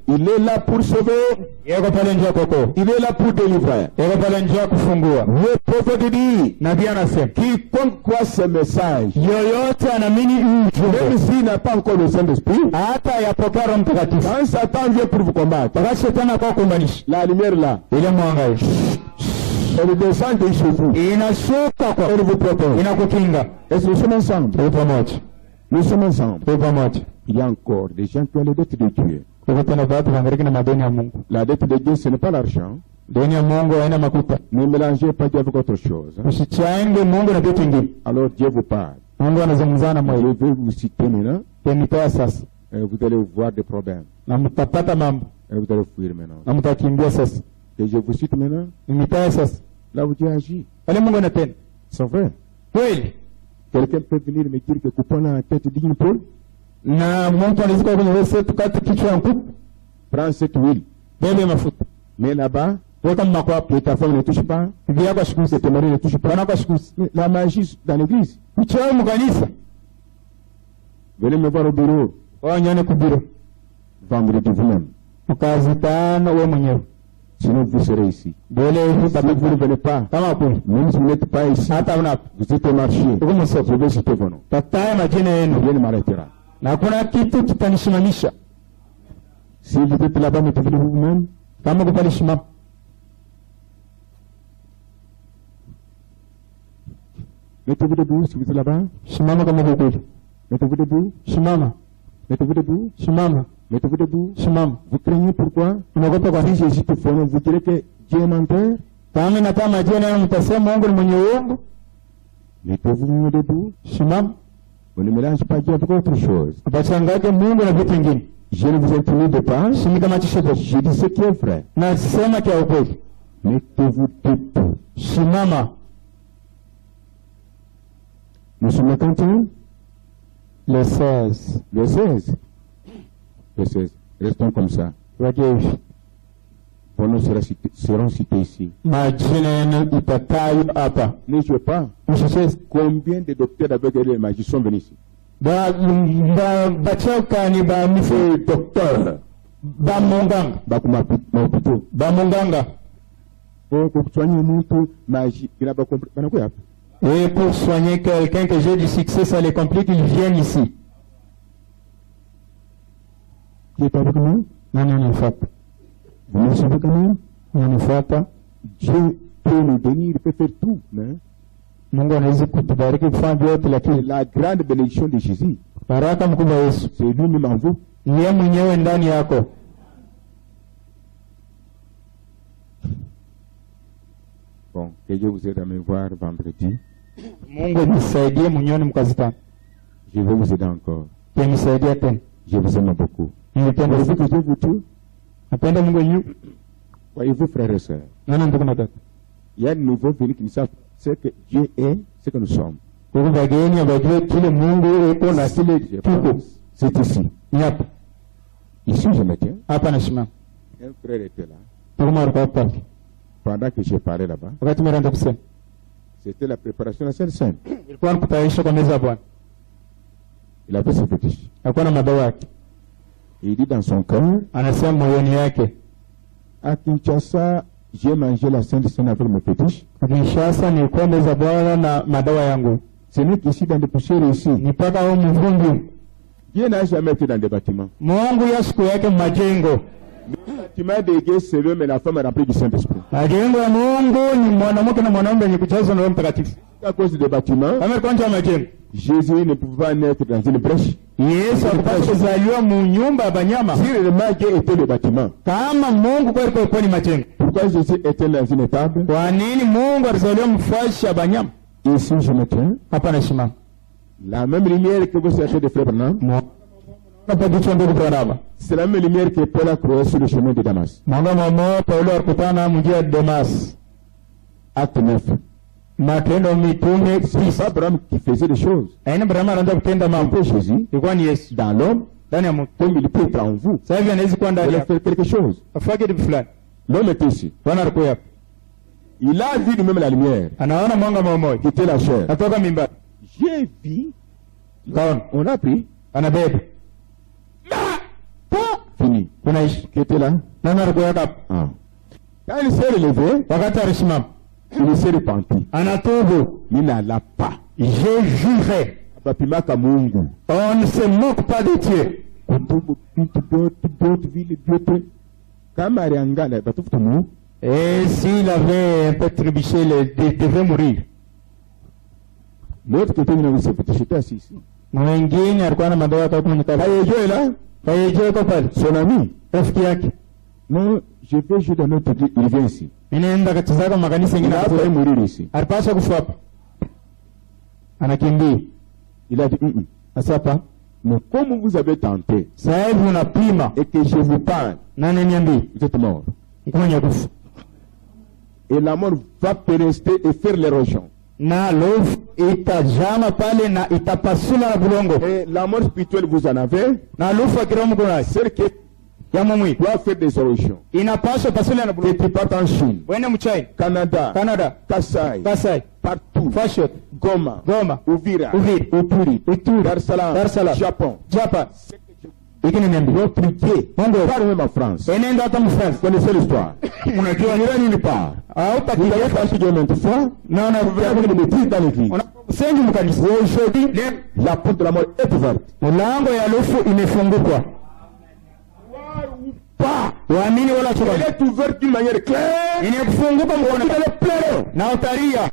il est là pour sauver, il est là pour délivrer. Le prophète dit, quiconque croit ce message, même s'il n'a pas encore le Saint-Esprit, quand Satan vient pour vous combattre, la lumière là, elle descend de chez vous, elle vous protège. Est-ce que nous sommes ensemble? Nous sommes ensemble. Il y a encore des gens qui ont la dette de Dieu. La dette de Dieu, ce n'est pas l'argent. Ne mélangez pas Dieu avec autre chose. Alors Dieu vous parle. Je vais vous citer maintenant. Vous allez voir des problèmes. Vous allez fuir maintenant. Et je vous cite maintenant. Là où Dieu agit. C'est vrai. Quelqu'un peut venir me dire que coupons la tête d'une poule? Prends cette huile. Mais là-bas, que ta femme ne touche pas, que ton mari ne touche pas. La magie dans l'église. Venez me voir au bureau. Vendredi vous-même. Sinon vous serez ici. Vous ne venez pas. Même si vous n'êtes pas ici, vous êtes au marché. Je vais citer vos noms. Rien ne m'arrêtera. Si vous êtes là-bas, mettez-vous vous-même. Mettez-vous debout si vous êtes là-bas. Mettez-vous debout. Mettez-vous debout. Mettez-vous debout. Vous craignez pourquoi? Si Jésus te fait, vous direz que Dieu est menteur. Mettez-vous debout. On ne mélange pas Dieu avec autre chose. Je ne vous intimide pas. Je dis ce qui est vrai. Mettez-vous debout. Nous sommes contents. Le 16. Restons comme ça. Vos noms seront cités ici. Ne jouez pas. Combien de docteurs aveugles et de magiciens sont venus ici? Docteur. Et pour soigner quelqu'un que j'ai du succès, ça les complique, ils viennent ici. Qui est avec nous? Non, Vous me suivez quand même? Non, Dieu peut nous bénir, il peut faire tout. La grande bénédiction de Jésus, c'est lui-même en vous. Bon, que Dieu vous aide à me voir vendredi. Je vais vous aider encore. Je vous aime beaucoup. Voyez-vous que Dieu vous tue? Voyez-vous, frères et sœurs, il y a de nouveaux venus qui ne savent ce que Dieu est, ce que nous sommes. C'est ici. Ici, je me tiens. Un frère était là. Pendant que j'ai parlé là-bas, c'était la préparation de la Sainte Seine. Il avait ses fétiches. Il dit dans son cœur, anasema moyoni yake, à Kinshasa, j'ai mangé la Sainte Seine avec mes petits. Kinshasa ni kwenda za Bwana na madawa yangu. Ce n'est qu'ici dans des poussières ici. Ni paka au mvungu. Dieu n'a jamais été dans des bâtiments. Mungu ya siku yake majengo. Le bâtiment de Dieu c'est l'homme et la femme remplis du Saint-Esprit. Majengo ya Mungu ni mwanamke na mwanaume wenye kujazwa na Roho Mtakatifu. À cause des bâtiments, Kama kwanja majengo, Jésus ne pouvait pas naître dans une brèche. Yesu alipaswa kuzaliwa mu nyumba ya banyama. Si réellement Dieu était le bâtiment, Kama Mungu kwa ni majengo, pourquoi Jésus était dans une étable? kwa nini Mungu alizaliwa mfashi ya banyama? Ici je me tiens. Hapa nasimama. La même lumière que vous cherchez de Frère Branham, c'est la même lumière que Paul a croisée sur le chemin de Damas. Mwanga mamo Paulo alikutana mjia ya Damas. Acte 9. Matendo mitume C'est pas Abraham qui faisait des choses. Aina Abraham anaanza kutenda mambo. C'était Jésus, Ilikuwa ni Yesu dans l'homme, ndani ya mtu. comme il peut être en vous. Sasa hivi anaweza kuwa Il ndani a ya fait quelque chose. afanye kitu fulani. L'homme était ici. Bwana alikuwa hapa. Il a vu lui-même la lumière, Anaona mwanga mmoja. qui était la chair. Atoka mimba. J'ai vu. Kaona. On a pris. Anabeba. Fini. Unaishi. Qui était là? Nani alikuwa hapa? Ah. Quand il s'est relevé, Wakati alisimama. il s'est repenti. Anatubu. Il n'alla pas. J'ai juré. Bapimaka Mungu. On ne se moque pas de Dieu. Kama aliangana batafuta Mungu. Et s'il avait un peu trébuché, il devait mourir. L'autre côté, il a aussi j'étais assis ici. Mwingine alikuwa na madoa kwa kunyika. Kayejo est là. Kayejo yuko pale. Son ami. Rafiki yake. Non, je vais jouer dans notre église. Il vient ici. Ninaenda katika kwa makanisa Il mengine a hapo. failli mourir ici. Alipaswa kufa hapa. Anakimbia. Il a dit, Asapa. mais comme vous avez tenté, Sasa hivi unapima et que je vous parle, na niambie. vous êtes mort. Ikonya kufa. Et la mort va rester et faire l'érosion. Na lofu itajama pale na itapasula na bulongo. Et la mort spirituelle, vous en avez. Na lofu akiroho mkono. Celle qui Ya mumwi. doit faire des érosions. Inapaswa pasula na Que bulongo. tu partes en Chine, Wende mchai. Canada, Kassai, Kasai. partout. Fashot. Goma, Goma. Uvira, Uvira. Uturi, Dar es Salaam, Japon. Japa. Ikini niambie. Votre Dieu, Mungu. pas même en France. Enenda hata mfrance. Connaissez l'histoire. Unajua Il ira nulle part. au Vous avez takiwa passé Dieu maintes fois. na na Vous avez des bêtises dans l'église. sengi mkanisa. Aujourd'hui, la porte de la mort est ouverte. Mlango ya lofu imefunguka. Pas. Waamini wala Elle choka. est ouverte d'une manière claire. Inakufunguka Vous mkono. allez pleurer. Na utaria.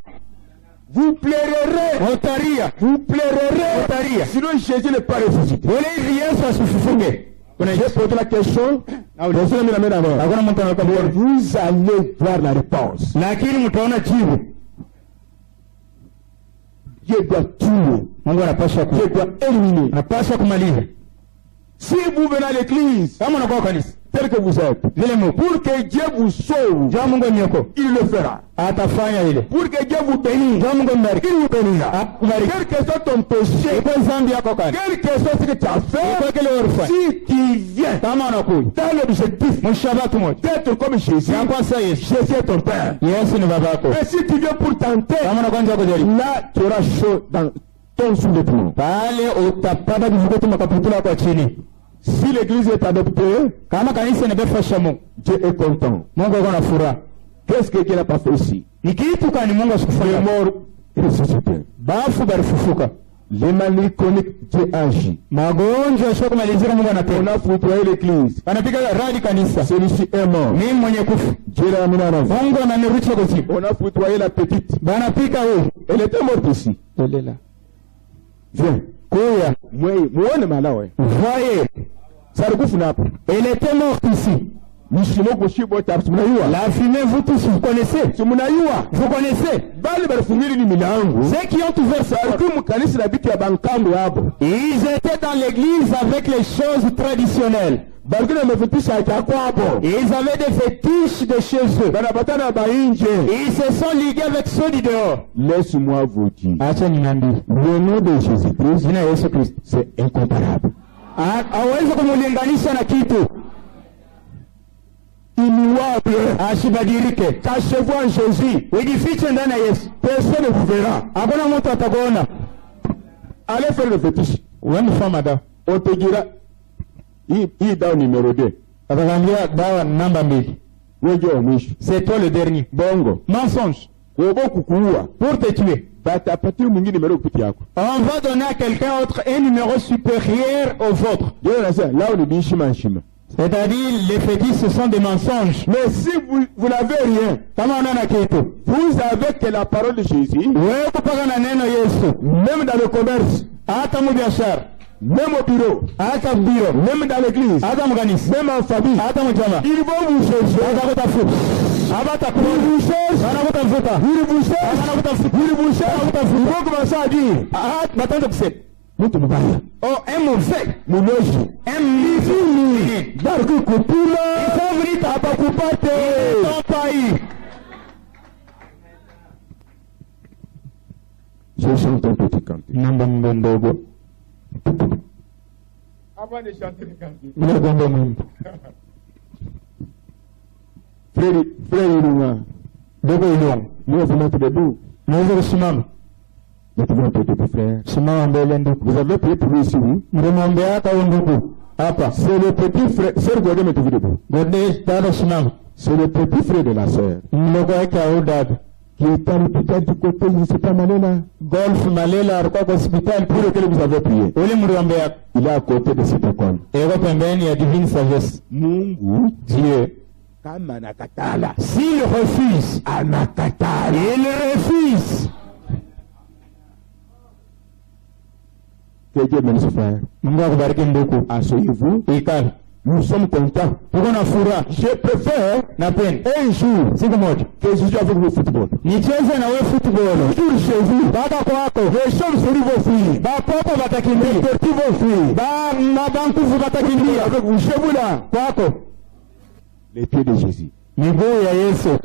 Vous pleurerez. Utaria. Vous pleurerez. Utaria. Sinon Jésus n'est pas ressuscité. Wale hivi Yesu asifufuke. J'ai posé la question. Personne n'a mis la main avant. Hakuna mtu anakwambia. Vous allez voir la réponse. Lakini mtaona jibu. Dieu doit tuer. Mungu anapaswa Dieu doit éliminer. anapaswa kumaliza. Si vous venez à l'église, Kama unakuwa kanisa. tel que vous êtes, Vile Mungu. pour que Dieu vous sauve, Jua Mungu nyoko. il le fera. Atafanya ile. Pour que Dieu vous bénisse, Jua Mungu mbariki. il vous bénira. Akubariki. Quel que soit ton péché, Kwa dhambi yako kani. quel que soit ce que tu as fait, Kwa kile ulifanya. si tu viens Kama unakuja. dans l'objectif Mshabatu moja. d'être comme Jésus, Na kwa sasa Yesu. Jésus est ton Père. Yesu ni babako. Et si tu viens pour tenter, Kama unakuanza kujaribu. là tu auras chaud dans ton sous-vêtement. Pale utapata kuvukuta makaputula kwa chini. Si l'église est adoptée, Kama kanisa inabefasha Mungu. Dieu est content. Mungu yuko na furaha. Qu'est-ce que Dieu n'a pas fait ici? Ni kitu kani Mungu Il est asikufanya? mort et ressuscité. Bafu balifufuka. Les maladies chroniques, Dieu agit. Magonjwa sio kumalizika Mungu On anatenda. a foudroyé l'église. Anapiga radi kanisa. Celui-ci est mort. Mimi mwenye kufa. Dieu l'a amené en avant. Mungu ananirudisha kuzimu. On a foudroyé la petite. Banapika huyu. Elle était morte ici. Tolela. Viens. Kuya. Muone malawe. Voyez. Sarukufu napo. Elle était morte ici. Mishimo kushibo tapu mnayua. La fumée, vous tous, vous connaissez. Si mnayua. Vous connaissez. Bali balifungili ni milango. Ceux qui ont ouvert ça. Sarukufu mkanisa na bitu ya bankambo hapo. Ils étaient dans l'église avec les choses traditionnelles. Balikuwa wamefutisha cha kwabo. Ils avaient des fétiches de chez eux. Banapatana bainje. Ils se sont ligués avec ceux du dehors. Laisse-moi vous dire. Acha niambie. Le nom de Jésus-Christ, Jina la Yesu Kristo. c'est incomparable. Hawezi kumulinganisha na kitu. Immuable. Asibadilike. Cachez-vous en Jésus. Ujifiche ndani ya Yesu. Personne ne vous verra. Hakuna mtu atakuona. Allez faire le fétiche. Wewe mfama da. On te dira, Hii dawa numéro 2. Atakwambia dawa namba 2. Wewe wa mwisho. C'est toi le dernier. Bongo. Mensonge. Wewe kukuua. Pour te tuer. Batapatia mwingine numéro kupiti yako. On va donner à quelqu'un autre un numéro supérieur au vôtre. Yeye anasema lao ni bishima nshima. C'est-à-dire les fétiches ce sont des mensonges. Mais si vous n'avez rien, kama unaona kitu, vous avez que la parole de Jésus. Wewe kupaka na neno Yesu, même dans le commerce, hata mbiashara, même au bureau, hata bureau, même dans l'église, hata mkanisa, même en famille, hata mjama. Ils vont vous chercher. Ils vous cherchent. Ils vont commencer à dire. Muito mubaya. Oh, un mauvais. Munoji. Un mizini. Barku kupula. Isavrita apakupate. Ton pays. Je chante un petit cantique. Namba mbondogo. Avant de chanter le cantique. Mnagonga mwimbo. Frère Ilunga. Dogo Ilunga. Nous vous mettez debout. Mweze kusimama. Mettez-vous un peu debout, frère. Simama mbele ndugu. Vous avez prié pour lui ici, oui? Mremwombea hata ndugu. Hapa. C'est le petit frère. Sœur Godé, mettez-vous debout. Godé, dada simama. C'est le petit frère de la sœur. Mdogo wake au dada. Qui est à l'hôpital du côté, je ne sais pas, Malela. Golf Malela alikuwa kwa hospitali pour lequel vous avez prié. Ule mriombea. Il est à côté de cette école. Eko pembeni ya Divine Sagesse. Mungu. Dieu. Kama nakatala. S'il refuse. Anakatala. Il refuse. Que Dieu bénisse, frère. Mungu akubariki ndugu. Asseyez-vous. Ikali. Nous sommes contents. Tuko na furaha. Je préfère un jour siku moja que je joue avec vous football. Nicheze na wewe football. Toujours chez vous. Baba kwako. Les choses sur vos filles. Bapapa batakimbia. Les petits vos filles. Mabankufu batakimbia. Avec vous chez vous là. Kwako. Les pieds de Jésus. Miguu ya Yesu.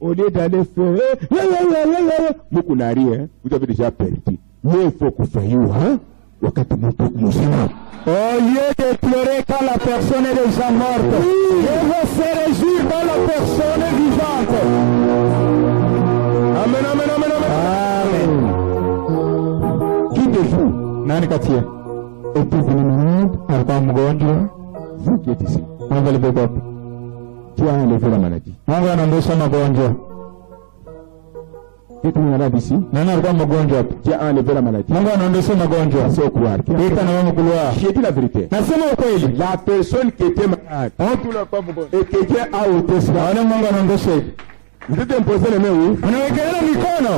Au lieu d'aller faire Mukunari, vous avez déjà perdu. Mais il faut que vous fassiez, wakati mtu mzima. Au lieu de pleurer quand la personne est déjà morte, je veux se réjouir quand la personne est vivante. Amen, amen, amen, amen. Qui de vous, nani kati yenu êtes-vous malade? alikuwa mgonjwa? Vous qui êtes ici, Mungu alibeba. tu as enlevé la maladie. Mungu anaondosha magonjwa. Qui est malade ici? Nani alikuwa mgonjwa hapa? Tu as enlevé la maladie. Mungu anaondosha magonjwa. C'est au couloir. Ita na wewe kulwa. J'ai dit la vérité. Nasema ukweli. La personne qui était malade, et que Dieu a ôté cela. Wale Mungu anaondosha. Vous êtes imposé les mains, oui? Unawekelea mikono.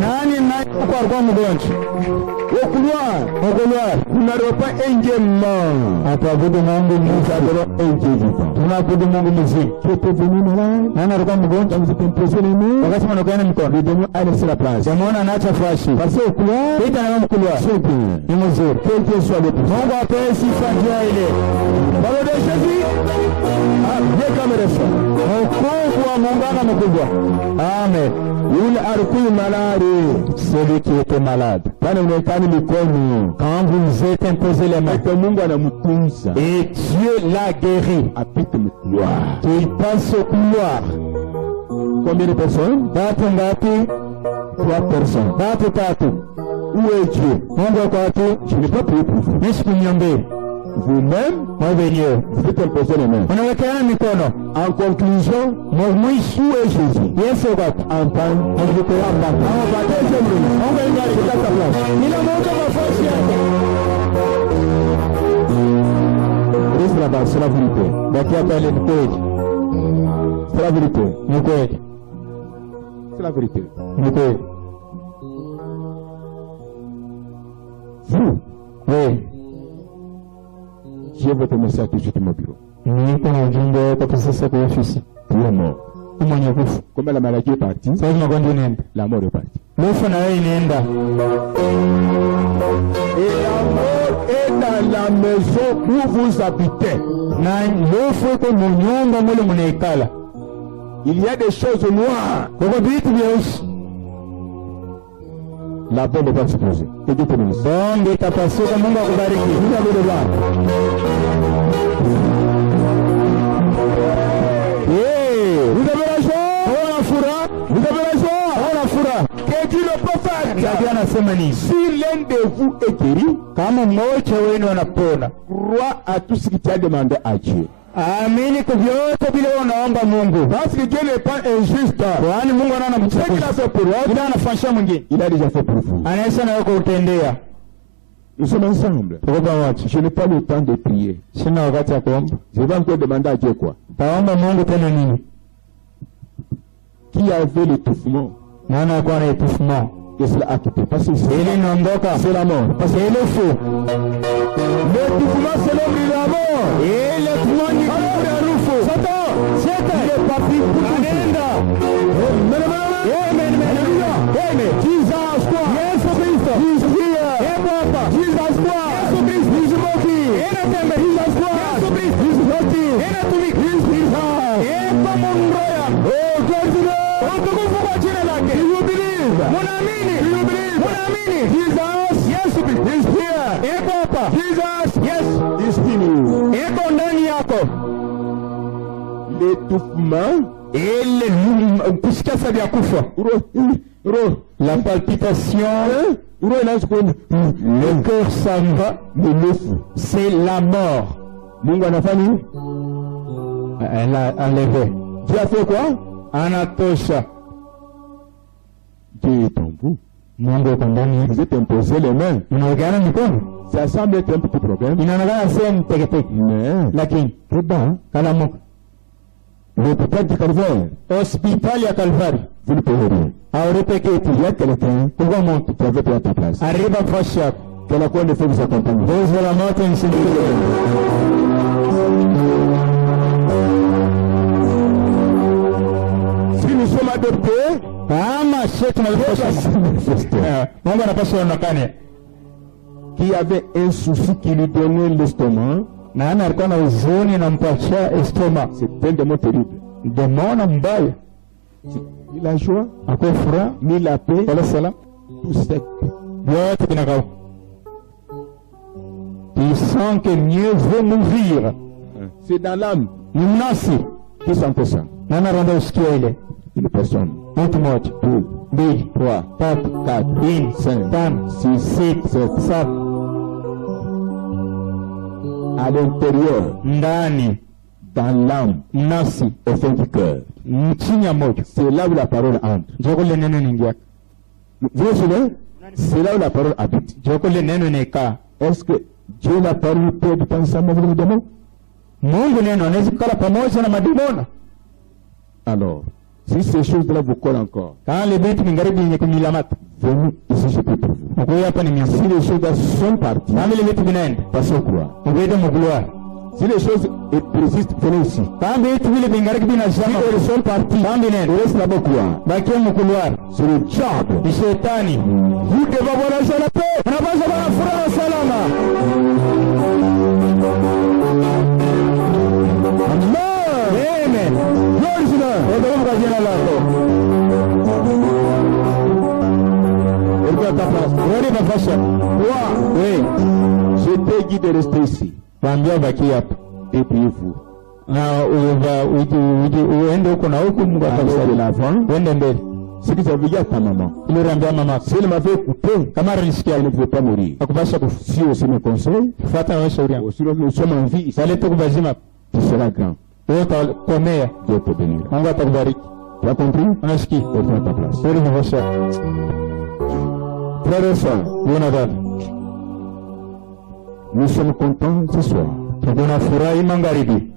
Nani kwa alikuwa mgonjwa? Au couloir. Au couloir. Vous n'avez pas un Dieu mort. Abudu Mungu Nous avons un Dieu vivant. Tunaabudu Mungu mzima. Tu étais venu malade. Nani alikuwa mgonjwa? Vous êtes imposé les mains. Wakati mnakuana mikono. Le démon a laissé la place. Jamona anaacha fashi. Passez au couloir. Ita na wewe kulwa. C'est bien. Ni mzuri. Que Dieu soit le plus. Mungu apewe sifa njia ile. Baba de Jésus. Ah, Dieu caméra ça. Ukubwa muungano mkubwa. Amen. Yule alikuwa malade. Celui qui était malade. Bwana unatani mikono. Quand vous êtes imposé les mains. Que Mungu anamtunza. Et Dieu l'a guéri. Apite le couloir. Il passe au couloir. Combien de personnes? Tatu ngapi? 3 personnes. Tatu. Où est Dieu? Mungu kwa watu. Je n'ai pas prié pour vous. Nisikunyombe. Vous-même, vous êtes imposé les mains. Unawekeana mikono. En conclusion, mwisho est Jésus. Yesu wapi? Ampani. Ila Mungu mafasi yake. Reste là-bas, c'est la vérité. Bakia pale ni kweli. C'est la vérité. Ni kweli. C'est la vérité. Ni kweli. Vous, oui. J'ai votre message tout de suite à mon bureau. Niko na ujumbe wako kwa sasa kwa ofisi. Tu es mort. Mwenye kufa. Comme la maladie est partie, sasa magonjwa inaenda. La mort est partie. Kufa na wewe inaenda. Et la mort est dans la maison où vous habitez. Na hofu iko munyumba mule mnaikala. Il y a des choses noires. Kwa vitu vyeusi. La bombe va exploser. Que Dieu te bénisse. Bombe itapasuka. Mungu akubariki. Vous allez le voir. Vous avez la joie. On a fura. Vous avez la joie. On a fura. Que Dieu le prophète. David anasema nini? Si l'un de vous est guéri, Kama mmoja wenu anapona, crois à tout ce que tu as demandé à Dieu. amini kwa vyote vile unaomba Mungu. Parce que Dieu n'est pas injuste. Kwani Mungu anaona Ce qu'il a fait pour l'autre, Ila anafanyia mwingine. il a déjà fait pour vous. Anaweza na yako utendea. Nous sommes ensemble. Tuko pamoja. Je n'ai pas le temps de prier. Sina wakati wa kuomba. Je vais encore demander à Dieu quoi? Taomba Mungu tena nini? Qui avait l'étouffement? Nani alikuwa na étouffement? Et cela a quitté. Parce que Ili niondoka. c'est la mort. Parce que ile fou. L'étouffement, c'est l'homme de la mort. Ile tuoni Alors, le fou. Satan, il est parti pour tout. Anenda. Amen. Amen. Jesus Christ. Yes, Christ. He's here. Jesus Christ. He's working. Jesus Christ. He's working. He's here. Oh, God, utukufu kwa jina lake. Do you believe? Munaamini? Do you believe? Munaamini? Jesus. Yes, he's here. Eko hapa. Jesus. Yes. He's in you. Eko ndani yako. L'étouffement. Ile kusikia sabi ya kufa. La palpitation. Le cœur s'en va. C'est la mort. Mungu anafanya. Elle a enlevé. Tu as fait quoi? Anatosha. Dieu est en vous. Mungu yuko ndani. Vous êtes imposé les mains. Unaogana mikono. Ça semble être un petit problème. Inaonekana sehemu teketeke. Mais, Lakini c'est bas. kalamuka. L'hôpital du Calvaire, Hospitali ya Kalvari. vous ne pouvez rien. Auripe kitu. Il y a quelqu'un Kuko mtu. qui avait pris à ta place. Arriba fashi yako. Que la cour de feu vous accompagne. Yesu la moto msindikize. Si nous sommes adoptés, Kama shetu na Mungu anapaswa onekane. qui avait un souci qui lui donnait l'estomac, Na ana alikuwa na huzuni na mpacha estoma. c'est un démon terrible. Demona mbaya. Ni la joie, Ako furaha. ni la paix, Wala salam. tout sec. Yote kinakau. Tu sens que mieux vaut mourir. C'est dans l'âme Ni mnasi. qui sentait ça. Na anaronda usikia ile. Une personne, Mtu mmoja. 2, 2, 3, 3, 4, 4, 5, 5, 6, 6, 7. 7. À l'intérieur, Ndani. dans l'âme, Mnasi. au fond du cœur. Chini ya moyo. C'est là où la parole entre. Joko le neno ningia. Vous vous souvenez? C'est là où la parole habite. Joko le neno neka. Est-ce que Dieu la parole peut habiter ensemble avec les démons? Mungu neno anaweza kukala pamoja na mademona. Alors, si ces choses-là vous collent encore, Kama le vitu vingaribi yenye kunilamata. venez ici, je prie pour vous. Mkuye hapa ni miangu. Si les choses-là sont parties, Kama le vitu vinaenda. passez quoi? Mkuye mkuluar. Si les choses persistent, venez ici. Kama vitu vile vingaribi Si vinazama. elles sont parties, Kama vinaenda. reste là-bas quoi? Bakia mkuluar. C'est le diable. Ni shetani. Vous devez avoir la joie, la paix. Unapaswa kuwa na furaha salama. Amen. Gloire to God. Ndio kwa jina lako. Regarde ta place. Rudi mafasha. Toi, Wewe, je t'ai dit de rester ici. waambia baki hapa. Et priez-vous. Na uende huko na huko Mungu Allez de atakusaidia. l'avant. Uende mbele. Ce que ça veut dire à ta maman. Ile unaambia mama, Si elle m'avait écouté, kama anisikia elle ne pouvait pas mourir. akupasha kufa. Si aussi me conseille, Fuata wewe shauri yangu. aussi nous sommes en vie, Sale tu kubazima. tu seras grand. Wewe utakomea. Dieu te bénira. Mungu atakubariki. Tu as compris? Unasikia? Reprends ta place. Rudi mafasha. Frères et sœurs, Uona dada. nous sommes contents ce soir. Tuna furahi magharibi.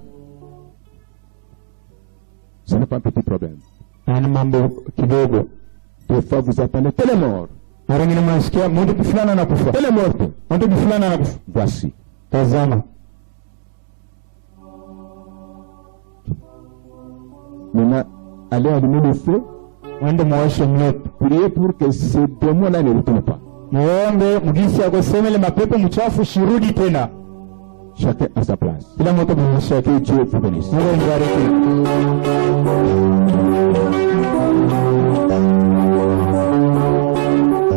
Ce n'est pas un petit problème. Na ni mambo kidogo. Des fois, vous attendez tel est mort. Mara nyingine mnasikia mtu fulani anakufa. Tel est mort. Mtu fulani anakufa. Voici. Tazama. Maintenant, allez allumer le feu. Mwende muwashe mlete. Priez pour que ces démons-là ne retournent pas. Muombe mgisi ya kusema ile mapepo mchafu shirudi tena. Chacun à sa place. Kila mtu mwisho Que Dieu vous bénisse. Mungu nibariki.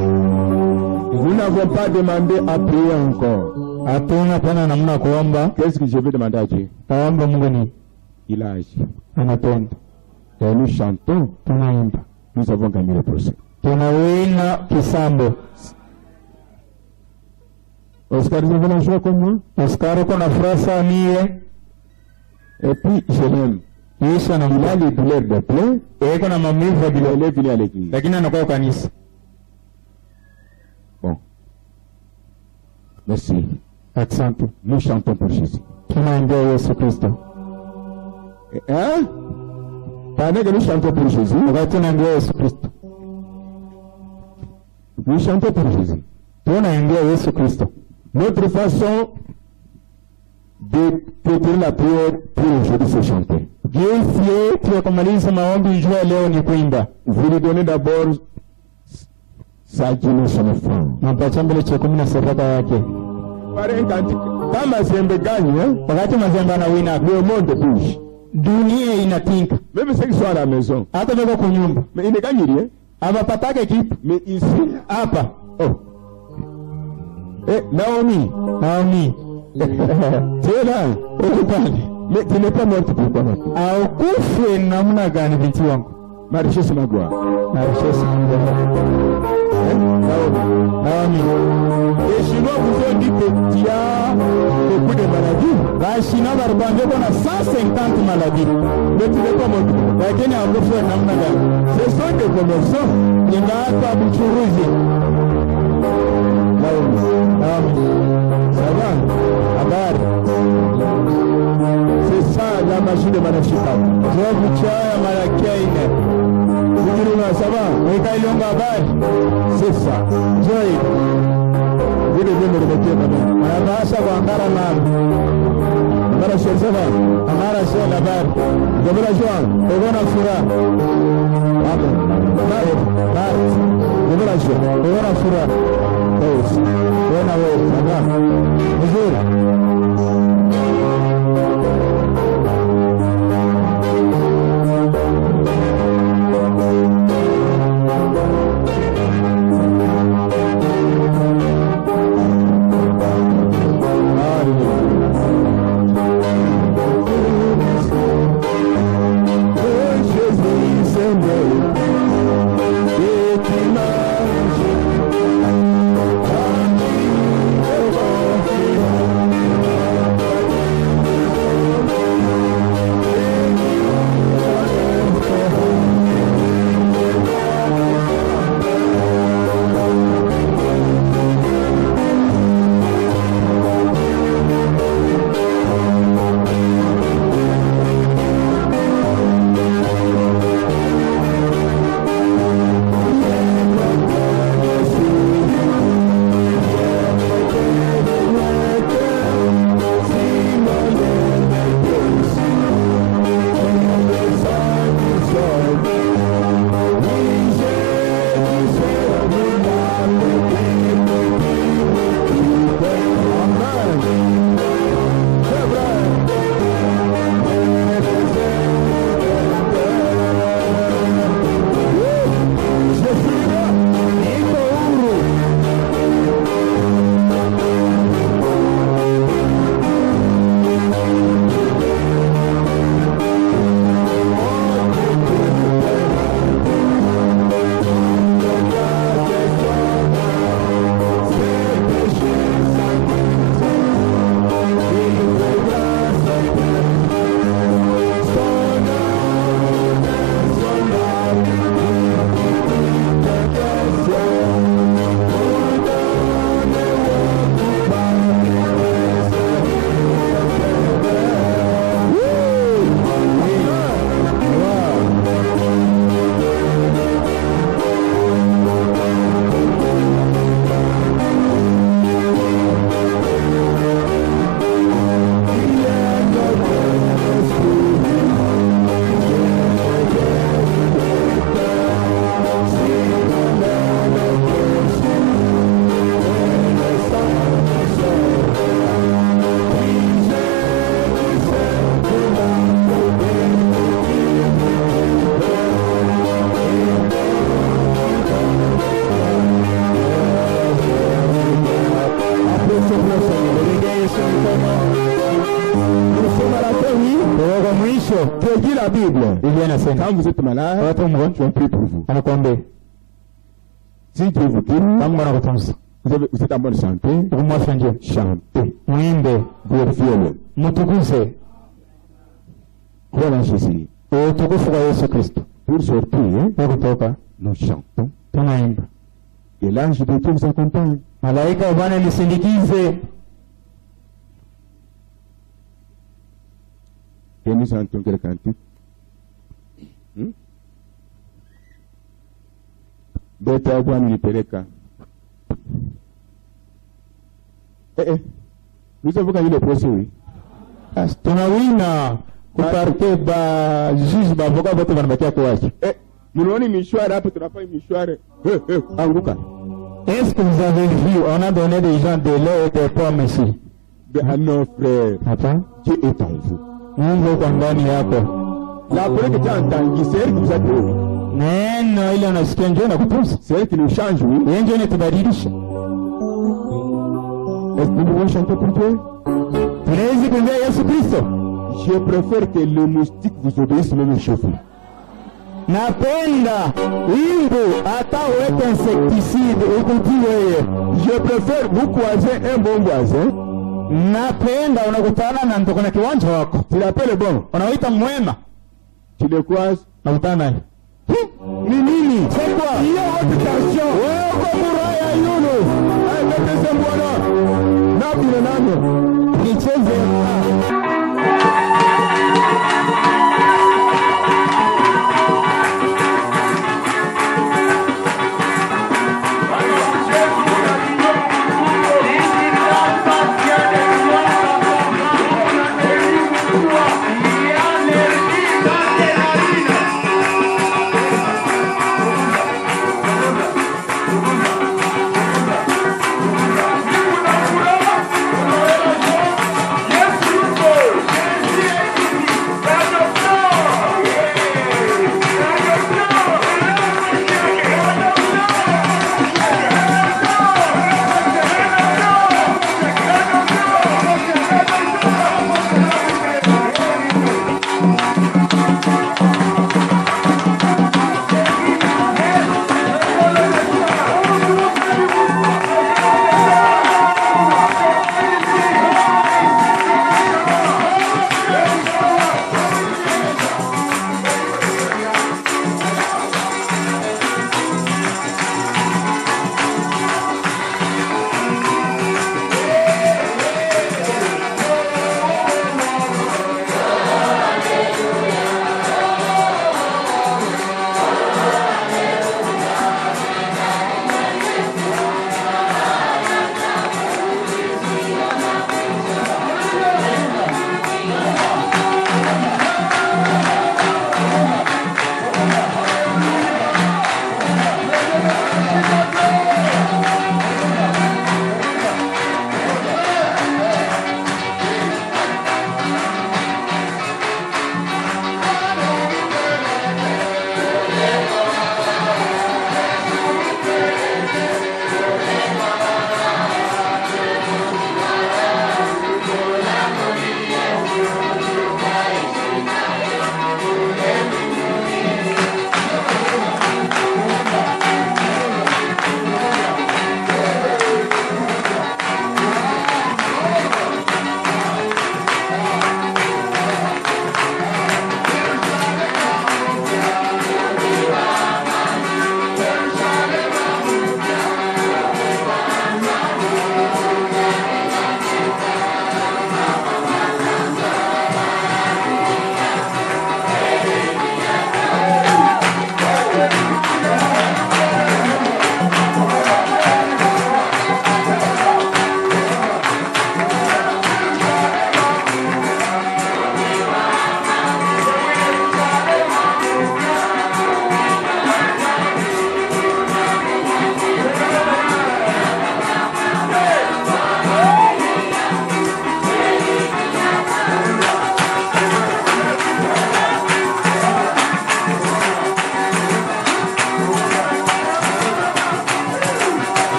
Nous n'avons pas demandé à prier encore. Hatuna tena namna kuomba. Qu'est-ce que je vais demander à Dieu? Taomba Mungu ni Il a agi. anapenda. Et nous chantons. Tunaimba. Nous avons gagné le procès. Tunawina kisambo. Oscar, vous avez la joie comme moi? Oscar, qu'on a frasa niye. Et puis, je l'aime. Il a les douleurs de plein. Et qu'on a maumivu ya bilo. Il est venu à l'église. Lakini anakuwa kanisa. Bon. Merci. Asante. Nous chantons pour Jésus. Tunaambia Yesu Kristo. Hein? Pendant que nous chantons pour Jésus, tunaambia Yesu Kristo. Nous chantons pour Jésus. Tunaambia Yesu Kristo. Notre façon de préparer la prière pour aujourd'hui, c'est chanter. Jinsi tunakomaliza maombi jua leo ni kuimba. Vous lui donnez d'abord sa dimension de femme. Nampatia mbele cha 10 na sadaka yake. Kama zembe gani, wakati mazembe anawina, le monde bouge. Dunia inatinka. Même ceux qui sont à la maison. Hata beko kunyumba. Mais il ne gagne rien. Abapatake kitu. Mais ici, hapa. Oh. Eh, Naomi. Tu es là. Mais tu n'es pas morte pourquoi maintenant? Au kufe namna gani binti wangu? Ma richesse, ma gloire. Ma richesse, ma gloire. Naomi. Les Chinois vous ont dit que tu as beaucoup de maladies. Les Chinois vous ont dit qu'on a 150 maladies. Mais tu n'es pas morte. Ce sont des commerçants. Il n'y a pas de chourouzi. Naomi. Ça va? Habari. C'est ça la magie de Manashika. Ça va? C'est ça. Joy. Vous devez me répéter maintenant. Anabasha kuangara mama. Amara shel ça va? Amara shel habari. Vous avez la joie? Uko na furaha? Amen. Vous avez la joie? Uko na furaha? Wewe na wewe. Ça va? Vizuri. Que dit la Bible? Biblia inasema quand vous êtes malade, watu mgonjwa on prie pour vous. anakuombea. Si Dieu vous dit, vous êtes en bonne santé, chantez, glorifiez-le. Voilà Jésus. Pour sortir, nous chantons. Et l'ange de Dieu vous accompagne. Et nous chantons quel cantique? Beta Bwana nipeleka. Nous avons gagné le procès, oui. Tunawina kuparte ba juge ba avocat wote wanabakia kuacha. Mnaoni mishwara hapo tunafanya mishwara. Anguka. Est-ce que vous avez vu, on a donné des gens de l'eau et des pommes ici? Non frère. Attends. Dieu est en vous. Mungu kwa ndani yako. La parole que tu as entendue, c'est elle qui vous a donné. Neno ile unasikia ndio inakutunza. C'est elle qui nous change, oui. Yeye ndio inatubadilisha. Est-ce que nous pouvons chanter pour Dieu? Tunaweza kuimbia Yesu Kristo. Je préfère que le moustique vous obéisse même au chauffeur. Napenda wimbo hata uweke insecticide ukutii wewe. Je préfère vous croiser un bon voisin. Napenda unakutana na mtu kuna kiwanja wako. Tu l'appelles bon. Unaita mwema. Tu le croises. Unakutana naye. Ni nini? C'est quoi? Hiyo habitation. Wewe uko muraya yuno. Ndio bwana. Na bila nani? Nicheze.